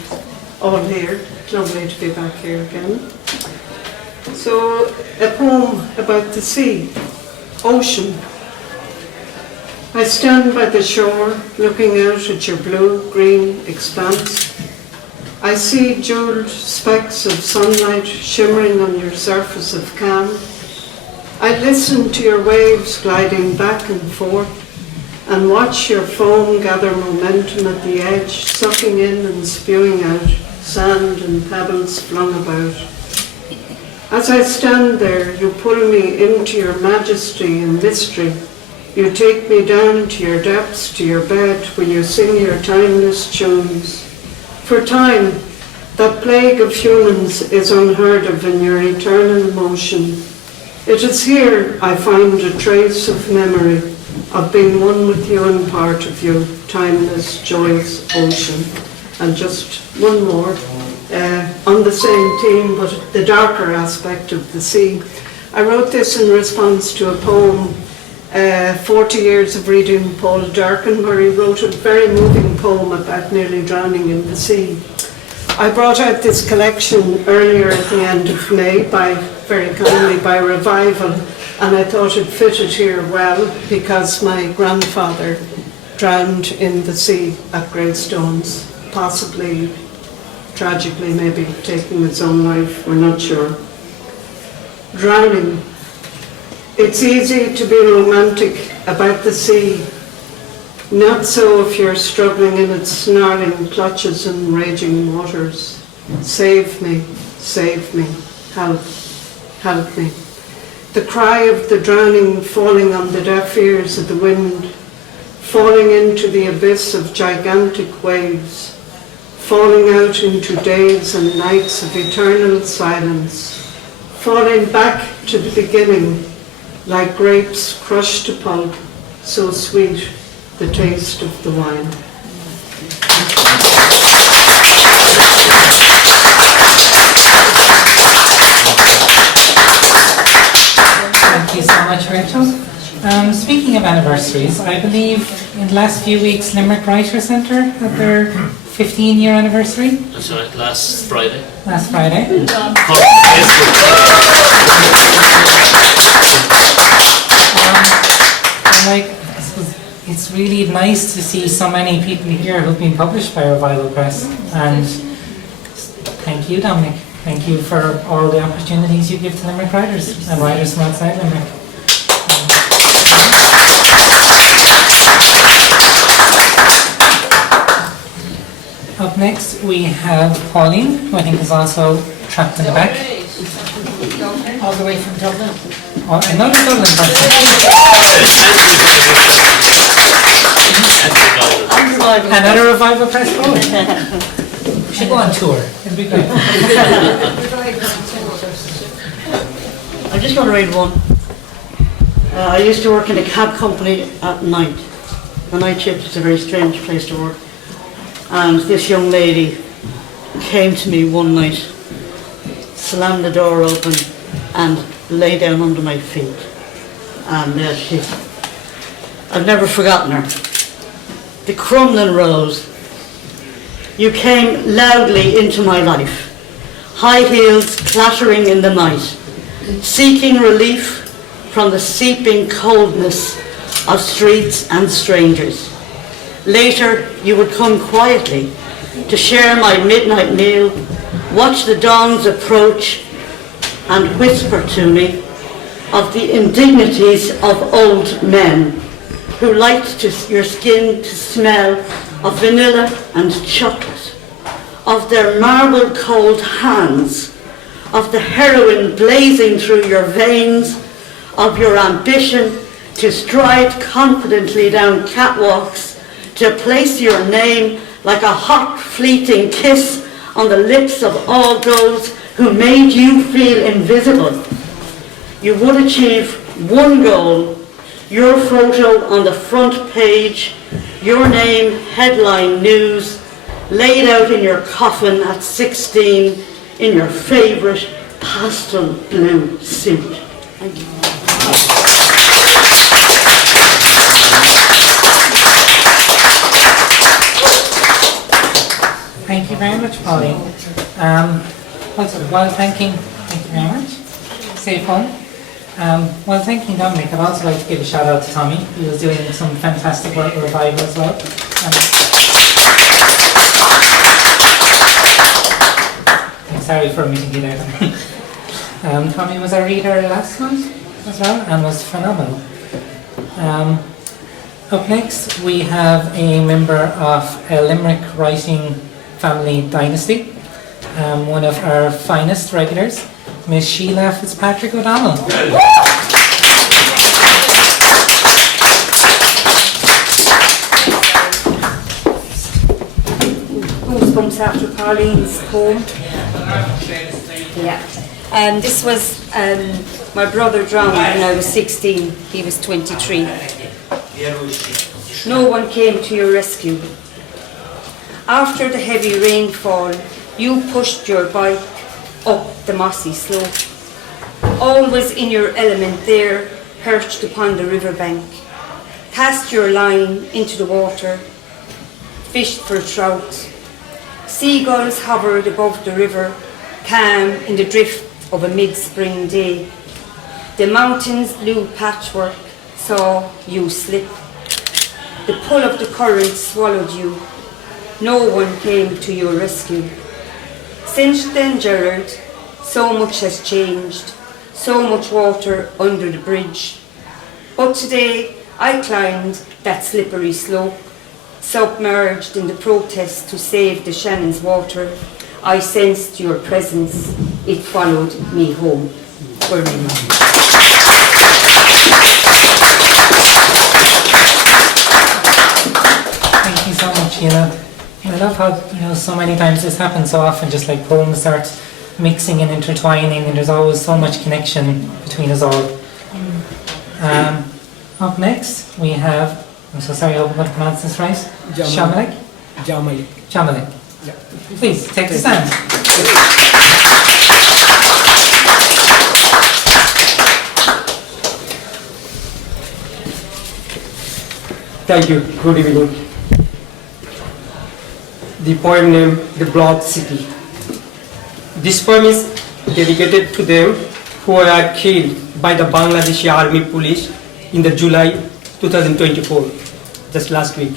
all here. It's lovely to be back here again. So, a poem about the sea, ocean. I stand by the shore, looking out at your blue-green expanse. I see jeweled specks of sunlight shimmering on your surface of calm. I listen to your waves gliding back and forth and watch your foam gather momentum at the edge, sucking in and spewing out, sand and pebbles flung about. As I stand there, you pull me into your majesty and mystery. You take me down to your depths, to your bed, where you sing your timeless tunes. For time, that plague of humans, is unheard of in your eternal motion. It is here I find a trace of memory, of being one with you and part of you, timeless, joyous ocean. And just one more, on the same theme, but the darker aspect of the sea. I wrote this in response to a poem, 40 years of reading Paul Durkin, where he wrote a very moving poem about nearly drowning in the sea. I brought out this collection earlier at the end of May, very kindly by Revival, and I thought it fitted here well because my grandfather drowned in the sea at Greystones, possibly, tragically maybe, taking his own life, we're not sure. Drowning. It's easy to be romantic about the sea. Not so if you're struggling in its snarling clutches and raging waters. Save me, help, help me. The cry of the drowning falling on the deaf ears of the wind, falling into the abyss of gigantic waves, falling out into days and nights of eternal silence, falling back to the beginning, like grapes crushed to pulp, so sweet the taste of the wine. Thank you so much, Rachel. Speaking of anniversaries, I believe in the last few weeks Limerick Writer Centre had their 15-year anniversary. That's right, last Friday. Last Friday. I suppose it's really nice to see so many people here who've been published by Revival Press, and thank you, Dominic. Thank you for all the opportunities you give to Limerick writers and writers from outside Limerick. Up next we have Pauline, who I think is also trapped in the back. All the way from Dublin. Oh, another Dublin person. Another Revival Press poet. We should go on tour. It'd be great. I'm just going to read one. I used to work in a cab company at night. The night shift is a very strange place to work. And this young lady came to me one night, slammed the door open and lay down under my feet. And I've never forgotten her. The Crumlin Rose. You came loudly into my life, high heels clattering in the night, seeking relief from the seeping coldness of streets and strangers. Later, you would come quietly to share my midnight meal, watch the dawns approach, and whisper to me of the indignities of old men who liked your skin to smell of vanilla and chocolate, of their marble cold hands, of the heroin blazing through your veins, of your ambition to stride confidently down catwalks, to place your name like a hot, fleeting kiss on the lips of all those who made you feel invisible. You would achieve one goal, your photo on the front page, your name headline news, laid out in your coffin at 16 in your favourite pastel blue suit. Thank you. Thank you very much, Pauline. Thank you very much. Safe home. While thanking Dominic, I'd also like to give a shout out to Tommy. He was doing some fantastic work with Revival as well. I'm sorry for meeting you there. Tommy was our reader last month as well and was phenomenal. Up next we have a member of a Limerick writing family dynasty, one of our finest regulars, Miss Sheila Fitzpatrick O'Donnell. Goosebumps after Pauline's poem. Yeah. This was my brother drowned when I was 16. He was 23. No one came to your rescue. After the heavy rainfall, you pushed your bike up the mossy slope. Always in your element there, perched upon the riverbank. Cast your line into the water, fished for trout. Seagulls hovered above the river, calm in the drift of a mid-spring day. The mountains' blue patchwork saw you slip. The pull of the current swallowed you. No one came to your rescue. Since then, Gerard, so much has changed, so much water under the bridge. But today, I climbed that slippery slope, submerged in the protest to save the Shannon's water. I sensed your presence, it followed me home. you know, I love how, you know, so many times this happens so often, just like poems start mixing and intertwining, and there's always so much connection between us all. Up next, we have, I'm so sorry, I hope I'm going to pronounce this right. Shamalik? Jamalik. Jamalik. Yeah. Please, take the stand. Thank you. Good evening. The poem name, The Blocked City. This poem is dedicated to them who were killed by the Bangladeshi Army Police in the July 2024, just last week.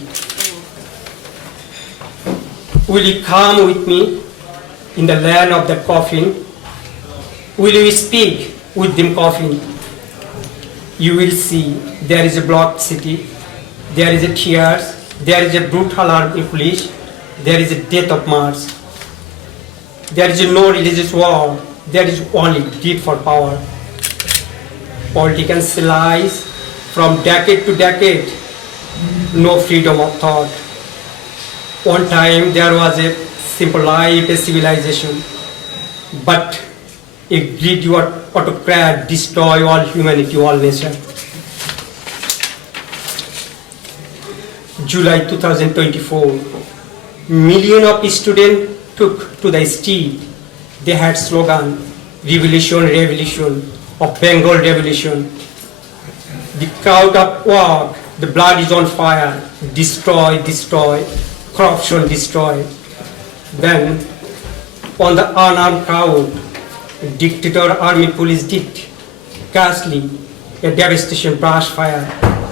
Will you come with me in the land of the coffin? Will you speak with them coffin? You will see there is a blocked city, there is a tears, there is a brutal army police, there is a death of Mars. There is no religious war, there is only greed for power. Politicians lies from decade to decade, no freedom of thought. One time there was a simple life, a civilization, but a greedy autocrat destroy all humanity, all nature. July 2024, millions of students took to the street. They had slogan, revolution, revolution, of Bengal revolution. The crowd of walk, the blood is on fire, destroy, destroy, corruption, destroy. Then, on the unarmed crowd, dictator army police did ghastly, a devastation brush fire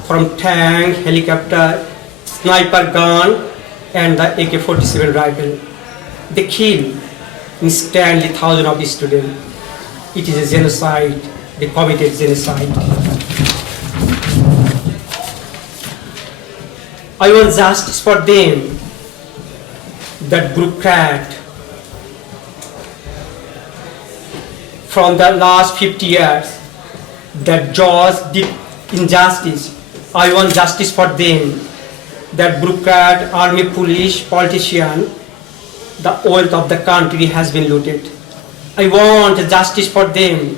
from tank, helicopter, sniper gun, and the AK-47 rifle. They kill instantly thousands of students. It is a genocide. They committed genocide. I want justice for them. That bureaucrat from the last 50 years, that judge did injustice. I want justice for them. That bureaucrat, army, police, politician, the wealth of the country has been looted. I want justice for them.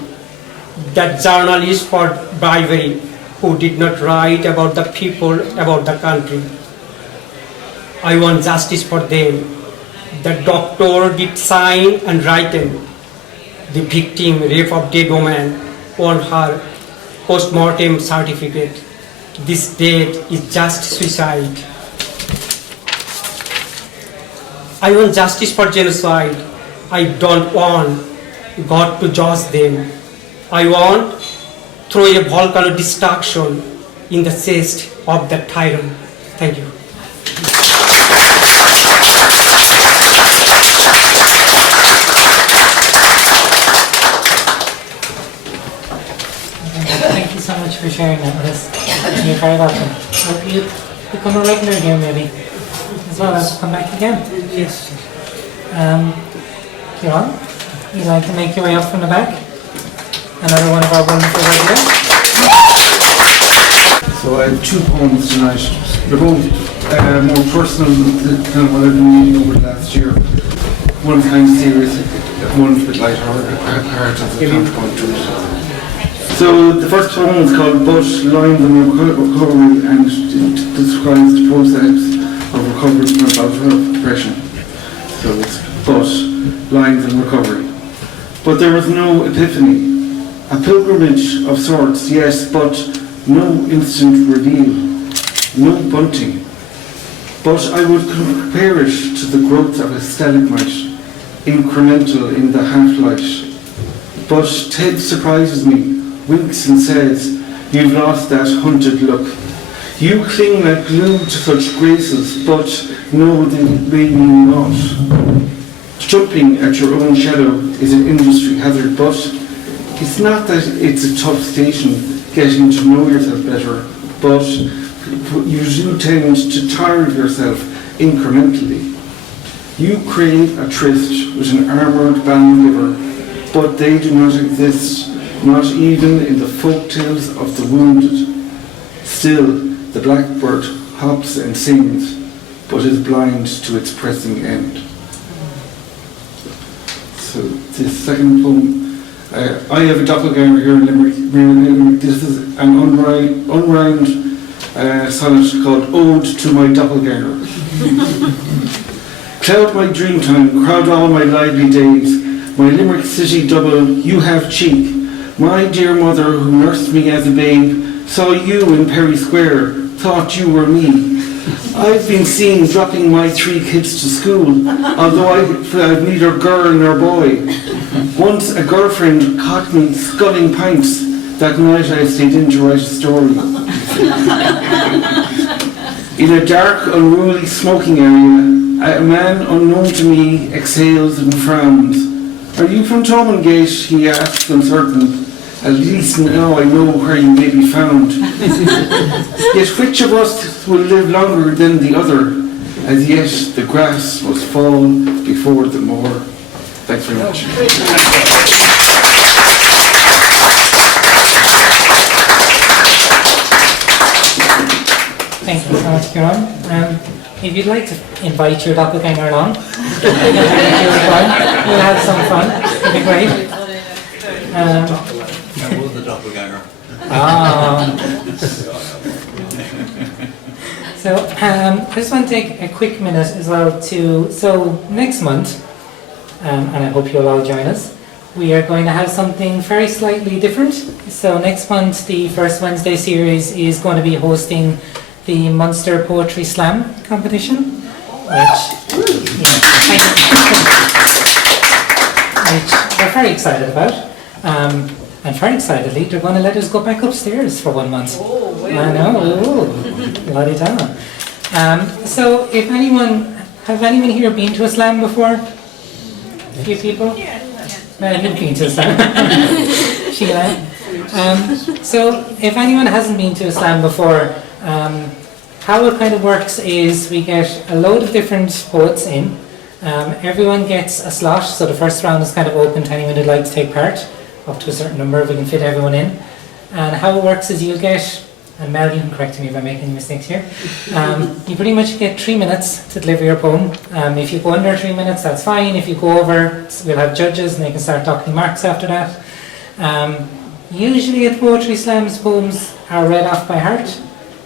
That journalist for bribery who did not write about the people, about the country. I want justice for them. The doctor did sign and written. The victim, rape of dead woman, on her post-mortem certificate. This death is just suicide. I want justice for genocide. I don't want God to judge them. I want throw a volcano destruction in the chest of the tyrant. Thank you. Thank you so much for sharing that with us. You're very welcome. Hope you become a regular here maybe, as well as come back again. Yes. Kieran, you'd like to make your way up from the back? Another one of our wonderful regulars. So I have two poems tonight. They're both more personal than what I've been reading over the last year. One's kind of serious, one's a bit lighter-hearted as a counterpoint to it. So the first poem is called Bush, Lines on Recovery, and it describes the process of recovery from a bout of depression. So it's Bush, Lines on Recovery. But there was no epiphany. A pilgrimage of sorts, yes, but no instant reveal, no bunting. But I would compare it to the growth of a stalagmite, incremental in the half-light. But Ted surprises me, winks and says, "You've lost that hunted look. You cling like glue to such graces, but know they mean not. Jumping at your own shadow is an industry hazard, but it's not that it's a tough station getting to know yourself better, but you do tend to tire yourself incrementally. You crave a tryst with an armoured band giver, but they do not exist, not even in the folk tales of the wounded. Still, the blackbird hops and sings, but is blind to its pressing end. So the second poem, I have a doppelganger here in Limerick. This is an unrhymed sonnet called Ode to My Doppelganger. Cloud my dreamtime, crowd all my lively days, my Limerick city double, you have cheek. My dear mother who nursed me as a babe, saw you in Perry Square, thought you were me. I've been seen dropping my 3 kids to school, although I've neither girl nor boy. Once a girlfriend caught me sculling pints. That night I stayed in to write a story. In a dark, unruly smoking area, a man unknown to me exhales and frowns. Are you from Tomangate? He asks, uncertain. At least now I know where you may be found. Yet which of us will live longer than the other? As yet the grass must fall before the mower. Thanks very much. Thank you so much, Kieran. If you'd like to invite your doppelganger along, we'll have some fun. It'll be great. The doppelganger. So I just want to take a quick minute as well so next month, and I hope you'll all join us, we are going to have something very slightly different. So next month, the first Wednesday series is going to be hosting the Munster Poetry Slam competition, which we're very excited about. And very excitedly, they're going to let us go back upstairs for 1 month. I know, la-di-da. So have anyone here been to a slam before? A few people? You've been to a slam. Sheila. So if anyone hasn't been to a slam before, how it kind of works is we get a load of different poets in. Everyone gets a slot, so the first round is kind of open to anyone who'd like to take part, up to a certain number if we can fit everyone in. And how it works is you'll get, and Mel, you can correct me if I make any mistakes here, you pretty much get 3 minutes to deliver your poem. If you go under 3 minutes, that's fine. If you go over, we'll have judges and they can start docking marks after that. Usually at poetry slams, poems are read off by heart,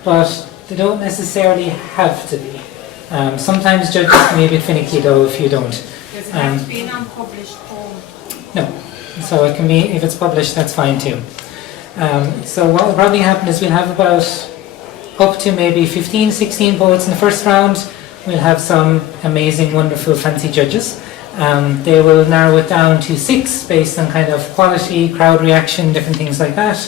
but they don't necessarily have to be. Sometimes judges can be a bit finicky though if you don't. Does it have to be an unpublished poem? No. So it can be, if it's published, that's fine too. So what will probably happen is we'll have about up to maybe 15, 16 poets in the first round. We'll have some amazing, wonderful, fancy judges. They will narrow it down to 6 based on kind of quality, crowd reaction, different things like that.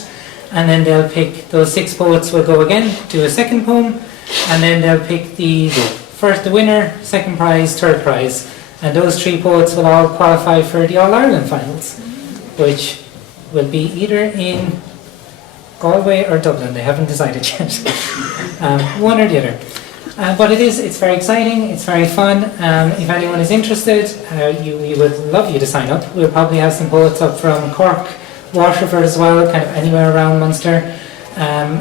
And then they'll pick, those 6 poets will go again, do a second poem, and then they'll pick the winner, second prize, third prize. And those 3 poets will all qualify for the All-Ireland finals, which will be either in Galway or Dublin. They haven't decided yet. One or the other. But it's very exciting, it's very fun. If anyone is interested, we would love you to sign up. We'll probably have some poets up from Cork, Waterford as well, kind of anywhere around Munster.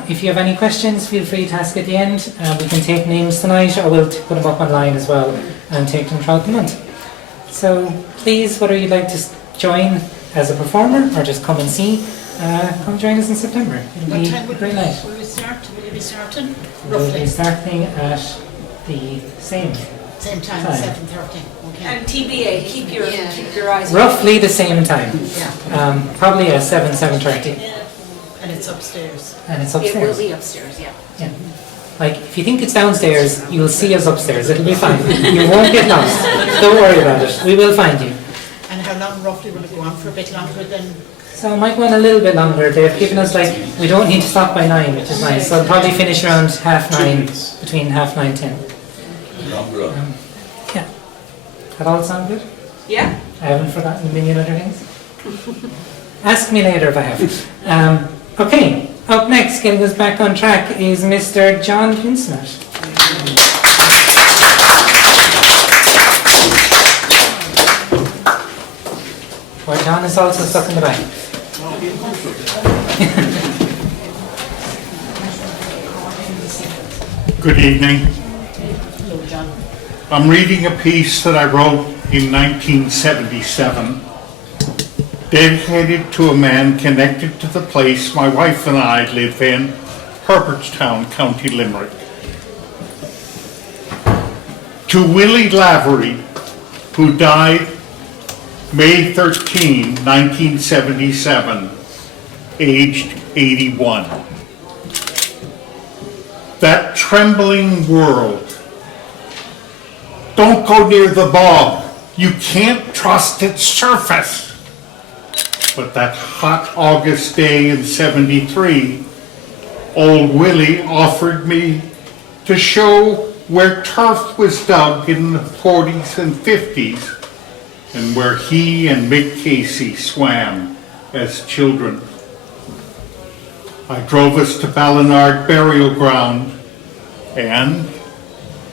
If you have any questions, feel free to ask at the end. We can take names tonight, or we'll put them up online as well and take them throughout the month. So please, whether you'd like to join as a performer or just come and see, come join us in September. It'll be a great night. Will we start? Will you be starting? We'll be starting at the same time, 7:30. Okay. And TBA, keep your eyes roughly the same time. Yeah. Probably at 7:30. And it's upstairs. And it's upstairs. It will be upstairs, yeah. Yeah. Like, if you think it's downstairs, you'll see us upstairs. It'll be fine. You won't get lost. Don't worry about it. We will find you. And how long roughly will it go on? For a bit longer than... So it might go on a little bit longer. They've given us, we don't need to stop by 9, which is nice. So it'll probably finish around 9:30, between 9:30 and 10. Yeah. That all sound good? Yeah. I haven't forgotten a million other things. Ask me later if I have. Okay, up next, getting us back on track, is Mr. John Pinsnett. Well, John is also stuck in the back. Good evening. I'm reading a piece that I wrote in 1977, dedicated to a man connected to the place my wife and I live in, Herbertstown, County Limerick. To Willie Lavery, who died May 13, 1977, aged 81. That trembling world. Don't go near the bog. You can't trust its surface. But that hot August day in '73, old Willie offered me to show where turf was dug in the 40s and 50s, and where he and Mick Casey swam as children. I drove us to Ballinard Burial Ground, and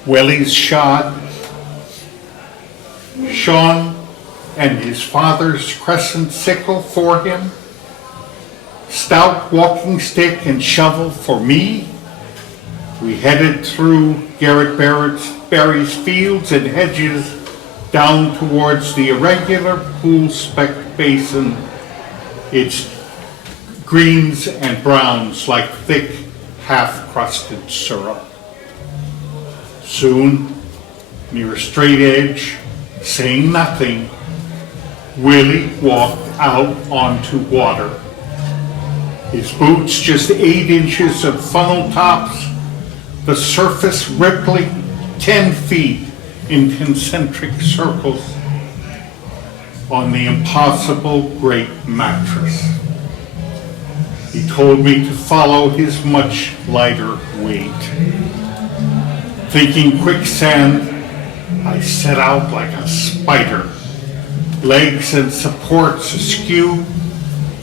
Willie's shod, Sean and his father's crescent sickle for him, stout walking stick and shovel for me. We headed through Garrett Barry's fields and hedges down towards the irregular pool-specked basin, its greens and browns like thick, half-crusted syrup. Soon, near a straight edge, saying nothing, Willie walked out onto water. His boots just 8 inches of funnel tops, the surface rippling 10 feet in concentric circles on the impossible great mattress. He told me to follow his much lighter weight. Thinking quicksand, I set out like a spider, legs and supports askew,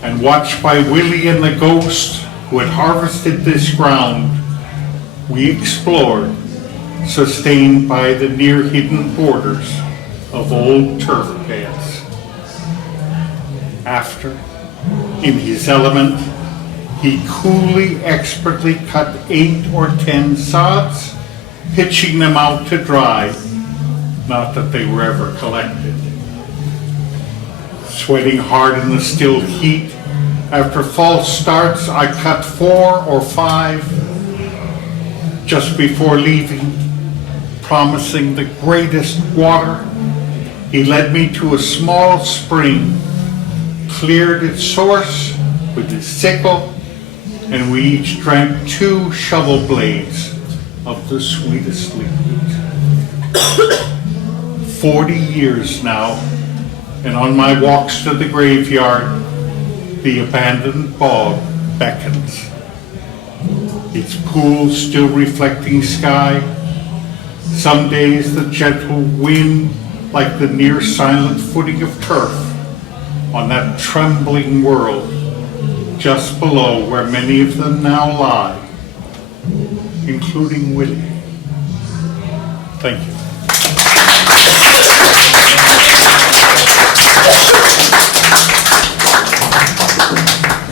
and watched by Willie and the ghost who had harvested this ground, we explored, sustained by the near-hidden borders of old turf beds. After, in his element, he coolly, expertly cut 8 or 10 sods, pitching them out to dry, not that they were ever collected. Sweating hard in the still heat, after false starts, I cut 4 or 5 just before leaving, promising the greatest water. He led me to a small spring, cleared its source with his sickle, and we each drank 2 shovel blades of the sweetest liquid. 40 years now, and on my walks to the graveyard, the abandoned bog beckons. Its pool still reflecting sky, some days the gentle wind like the near silent footing of turf on that trembling world just below where many of them now lie, including Willie. Thank you.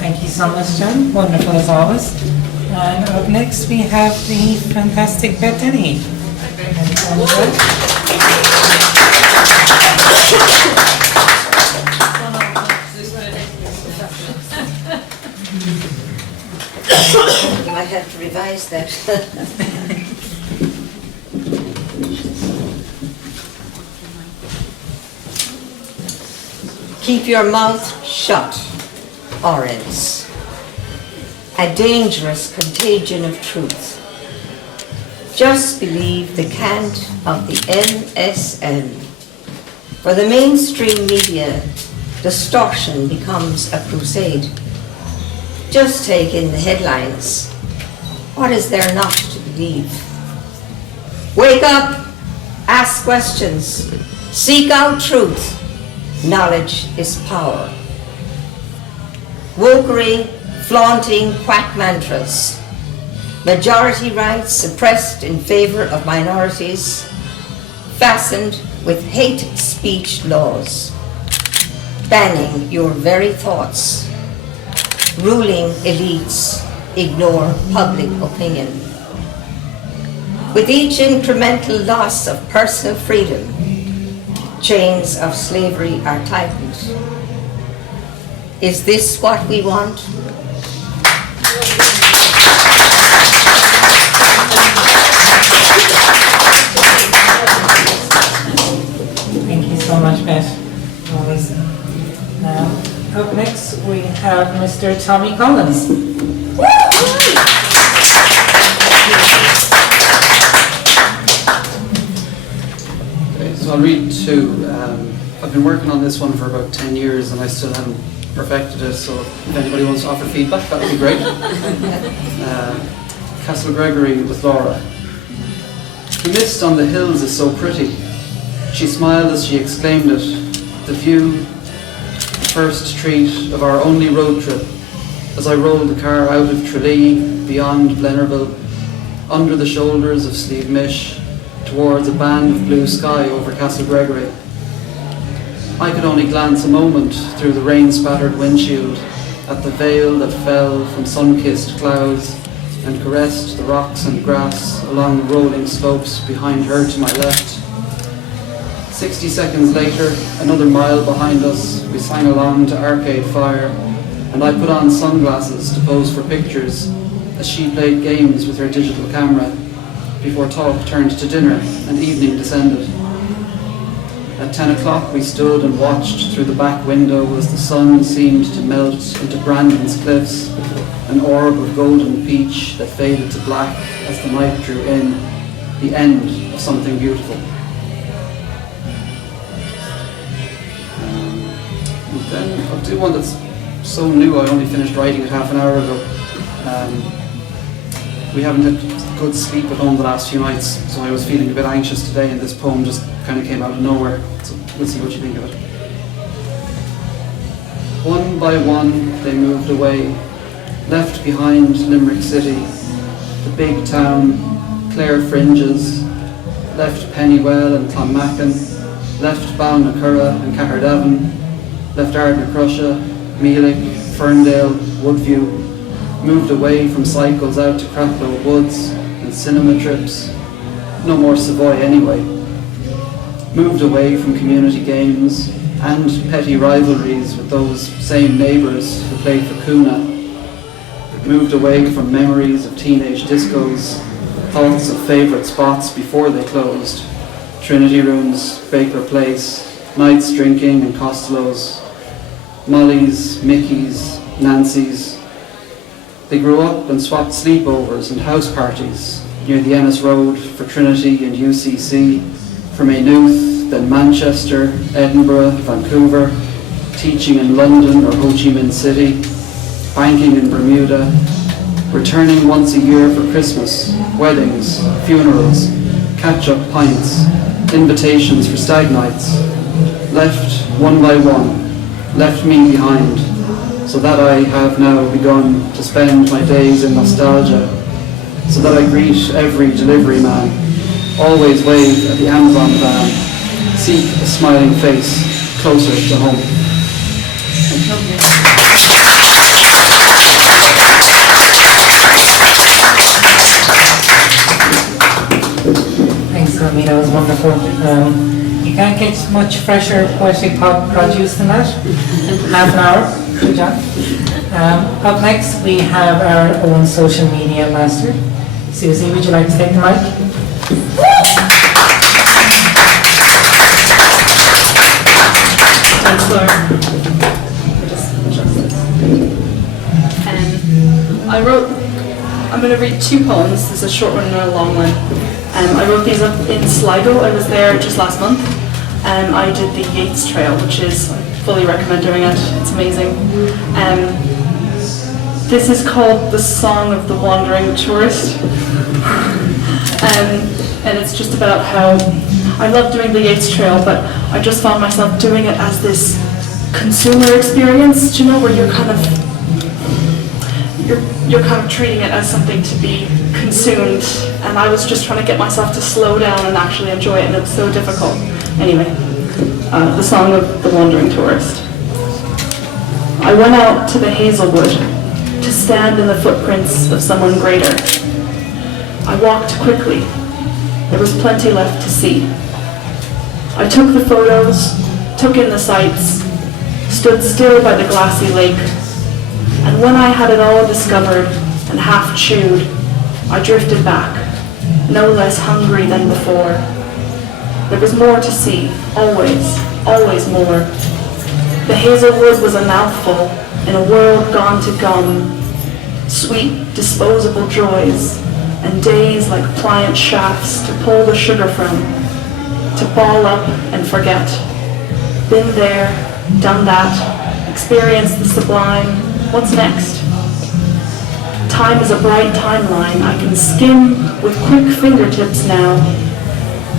Thank you so much, John. Wonderful as always. And up next we have the fantastic Bethany. You might have to revise that. Keep your mouth shut, or else. A dangerous contagion of truth. Just believe the cant of the MSN. For the mainstream media, distortion becomes a crusade. Just take in the headlines. What is there not to believe? Wake up, ask questions, seek out truth. Knowledge is power. Wokery, flaunting quack mantras. Majority rights suppressed in favor of minorities, fastened with hate speech laws, banning your very thoughts. Ruling elites ignore public opinion. With each incremental loss of personal freedom, chains of slavery are tightened. Is this what we want? Thank you so much, Beth. Always. Up next, we have Mr. Tommy Collins. Okay, so I'll read two. I've been working on this one for about 10 years and I still haven't perfected it, so if anybody wants to offer feedback, that would be great. Castle Gregory with Laura. The mist on the hills is so pretty. She smiled as she exclaimed it. The view, the first treat of our only road trip, as I rolled the car out of Tralee, beyond Blennerville, under the shoulders of Slieve Mish, towards a band of blue sky over Castle Gregory. I could only glance a moment through the rain-spattered windshield at the veil that fell from sun-kissed clouds and caressed the rocks and grass along the rolling slopes behind her to my left. 60 seconds later, another mile behind us, we sang along to Arcade Fire, and I put on sunglasses to pose for pictures as she played games with her digital camera before talk turned to dinner and evening descended. At 10 o'clock we stood and watched through the back window as the sun seemed to melt into Brandon's cliffs, an orb of golden peach that faded to black as the night drew in, the end of something beautiful. And then I'll do one that's so new I only finished writing it half an hour ago. We haven't had good sleep at home the last few nights, so I was feeling a bit anxious today and this poem just kind of came out of nowhere, so we'll see what you think of it. One by one they moved away, left behind Limerick City, the big town, Clare Fringes, left Pennywell and Clonmacon, left Balnacurra and Caherdavin, left Ardnacrusha, Meelick, Ferndale, Woodview, moved away from cycles out to Cracklow Woods and cinema trips, no more Savoy anyway, moved away from community games and petty rivalries with those same neighbours who played for Kuna, moved away from memories of teenage discos, thoughts of favourite spots before they closed, Trinity Rooms, Baker Place, nights drinking in Costello's, Molly's, Mickey's, Nancy's. They grew up and swapped sleepovers and house parties near the Ennis Road for Trinity and UCC, for Maynooth, then Manchester, Edinburgh, Vancouver, teaching in London or Ho Chi Minh City, banking in Bermuda, returning once a year for Christmas, weddings, funerals, catch-up pints, invitations for stag nights, left one by one, left me behind, so that I have now begun to spend my days in nostalgia, so that I greet every delivery man, always wave at the Amazon van, seek a smiling face closer to home. Thanks, Naomi, that was wonderful. You can't get much fresher poetic pop produce than that. Half an hour. Good job. Up next, we have our own social media master. Susie, would you like to take the mic? Thanks, Laura. I'm going to read two poems. There's a short one and a long one. I wrote these up in Sligo. I was there just last month. I did the Yates Trail, which is, I fully recommend doing it. It's amazing. This is called The Song of the Wandering Tourist. And it's just about how I love doing the Yates Trail, but I just found myself doing it as this consumer experience, do you know, where you're kind of treating it as something to be consumed, and I was just trying to get myself to slow down and actually enjoy it, and it's so difficult. Anyway, The Song of the Wandering Tourist. I went out to the Hazelwood to stand in the footprints of someone greater. I walked quickly, There was plenty left to see. I took the photos, took in the sights, stood still by the glassy lake, and when I had it all discovered and half chewed, I drifted back, no less hungry than before. There was more to see, always, always more. The hazelwood was a mouthful in a world gone to gum, sweet, disposable joys, and days like pliant shafts to pull the sugar from, to ball up and forget. Been there, done that, experienced the sublime. What's next? Time is a bright timeline I can skim with quick fingertips now,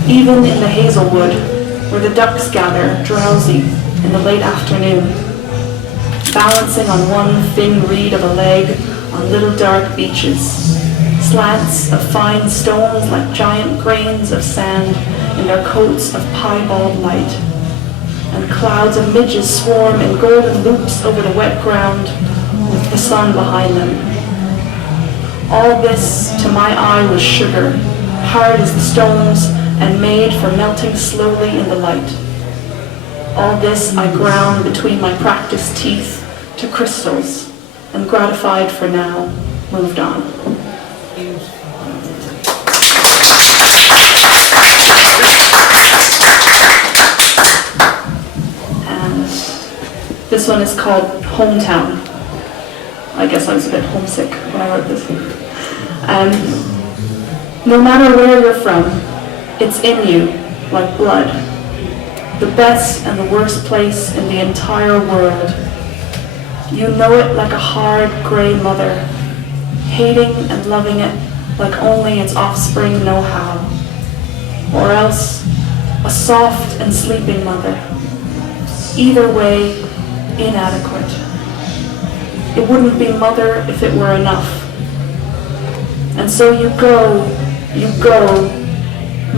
even in the hazelwood where the ducks gather drowsy in the late afternoon, balancing on one thin reed of a leg on little dark beaches, slants of fine stones like giant grains of sand in their coats of piebald light, and clouds of midges swarm in golden loops over the wet ground with the sun behind them. All this to my eye was sugar, hard as the stones and made for melting slowly in the light. All this I ground between my practiced teeth to crystals, and gratified for now, moved on. And this one is called Hometown. I guess I was a bit homesick when I wrote this. No matter where you're from, it's in you, like blood. The best and the worst place in the entire world. You know it like a hard, grey mother, hating and loving it like only its offspring know how. Or else, a soft and sleeping mother. Either way, inadequate. It wouldn't be mother if it were enough. And so you go,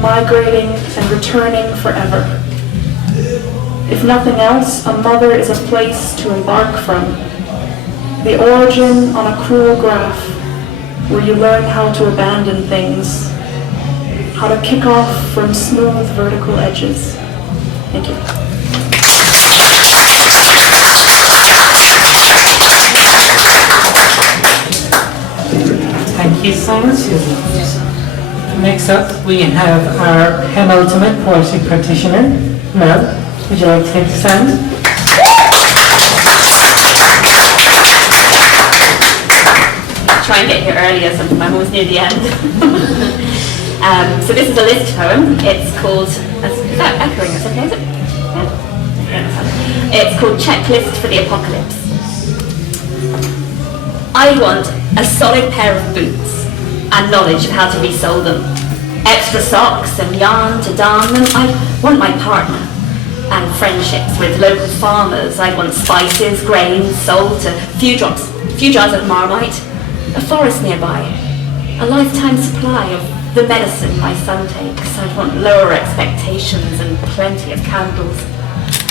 migrating and returning forever. If nothing else, a mother is a place to embark from. The origin on a cruel graph, where you learn how to abandon things, how to kick off from smooth vertical edges. Thank you. Thank you so much, Susan. Next up, we have our penultimate poetry practitioner, Mel. Would you like to take the stand? Try and get here early or something, I'm always near the end. So this is a list poem. It's called, is that echoing or something, is it? Yeah. It's called Checklist for the Apocalypse. I want a solid pair of boots and knowledge of how to resole them. Extra socks and yarn to darn them. I want my partner and friendships with local farmers. I want spices, grains, salt, a few jars of Marmite, a forest nearby, a lifetime supply of the medicine my son takes. I want lower expectations and plenty of candles.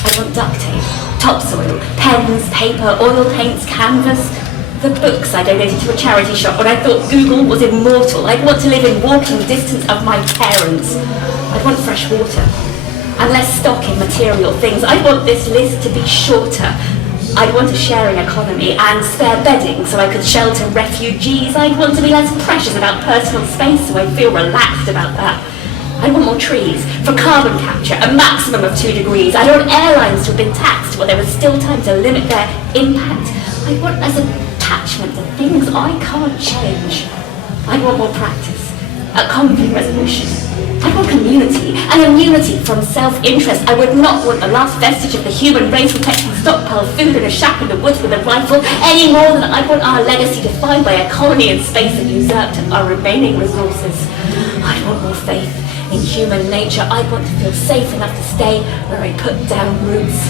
I want duct tape, topsoil, pens, paper, oil paints, canvas, the books I donated to a charity shop when I thought Google was immortal. I'd want to live in walking distance of my parents. I'd want fresh water and less stock in material things. I'd want this list to be shorter. I'd want a sharing economy and spare bedding so I could shelter refugees. I'd want to be less precious about personal space so I feel relaxed about that. I want more trees for carbon capture, a maximum of 2 degrees. I want airlines to have been taxed while there was still time to limit their impact. I want less attachment to things I can't change. I want more practice, a conflict resolution. I want community and immunity from self-interest. I would not want the last vestige of the human race protecting stockpile food in a shack in the woods with a rifle any more than I want our legacy defined by a colony in space that usurped our remaining resources. I want more faith in human nature. I want to feel safe enough to stay where I put down roots.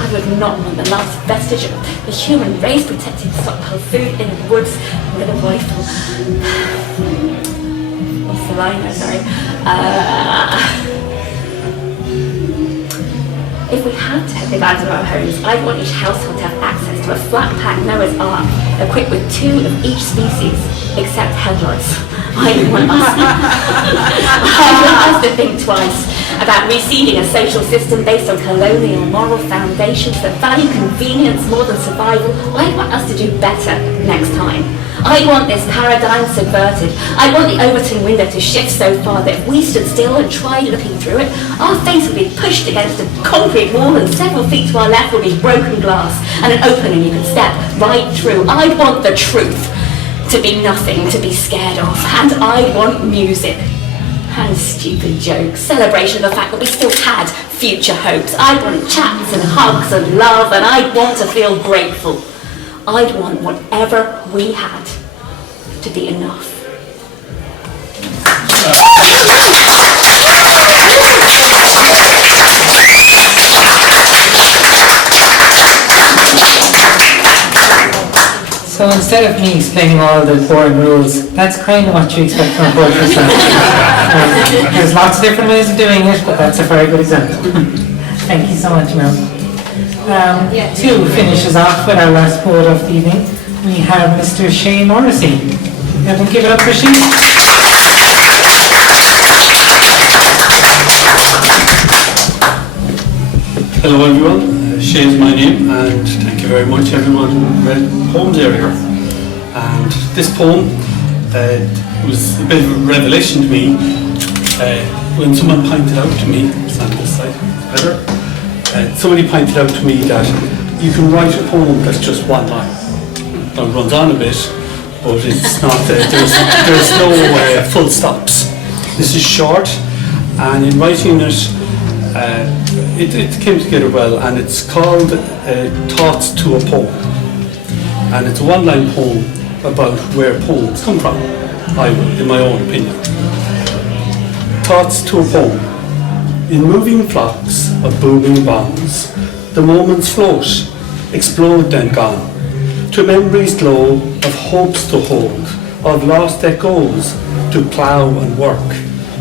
I would not want the last vestige of the human race protecting stockpile food in the woods with a rifle. What's the line? I'm sorry. If we had to abandon our homes, I'd want each household to have access to a flat-pack Noah's Ark equipped with 2 of each species, except headlights. I want us to think twice about reseeding a social system based on colonial moral foundations that value convenience more than survival. I want us to do better next time. I want this paradigm subverted. I want the Overton window to shift so far that if we stood still and tried looking through it, our face would be pushed against a concrete wall and several feet to our left would be broken glass and an opening you could step right through. I want the truth to be nothing to be scared of, and I want music and stupid jokes, celebration of the fact that we still had future hopes. I want chats and hugs and love, and I want to feel grateful. I'd want whatever we had to be enough. So instead of me explaining all the boring rules, that's kind of what you expect from a poetry slam. There's lots of different ways of doing it, but that's a very good example. Thank you so much, Mel. To finish us off with our last poet of the evening, we have Mr. Shane Morrissey. Everyone give it up for Shane. Hello everyone, Shane's my name, and thank you very much everyone who read poems earlier. And this poem was a bit of a revelation to me when someone pointed out to me, stand this side, better. Somebody pointed out to me that you can write a poem that's just one line. Now it runs on a bit, but it's not, there's no full stops. This is short, and in writing it, it came together well, and it's called Thoughts to a Poem. And it's a one-line poem about where poems come from, in my own opinion. Thoughts to a poem. In moving flocks of booming bombs, the moments float, explode then gone, to memories glow of hopes to hold, of lost echoes to plough and work,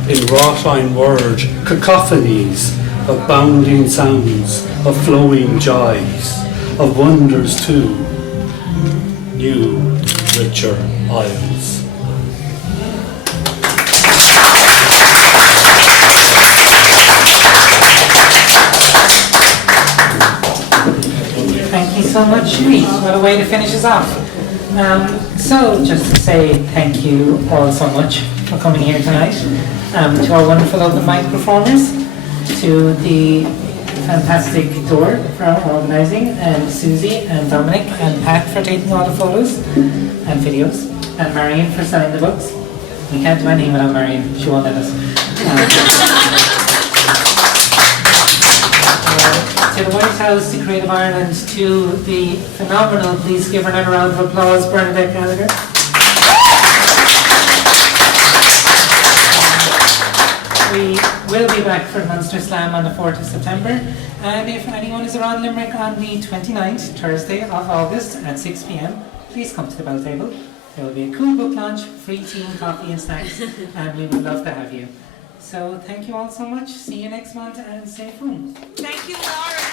in wrought iron word cacophonies of bounding sounds, of flowing joys, of wonders too, new, richer isles. Thank you so much, Shui. What a way to finish us off. So, just to say thank you all so much for coming here tonight, to our wonderful open mic performers, to the fantastic Dor for organising, and Susie and Dominic and Pat for taking all the photos and videos, and Marion for selling the books. We can't do anything without Marion, she won't let us. To the White House, to Creative Ireland, to the phenomenal, please give her another round of applause, Bernadette Gallagher. We will be back for Munster Slam on the 4th of September, and if anyone is around Limerick on the 29th, Thursday of August at 6 p.m, please come to the Bell Table. There will be a cool book launch, free tea and coffee and snacks, and we would love to have you. So thank you all so much, see you next month, and safe home. Thank you, Laura.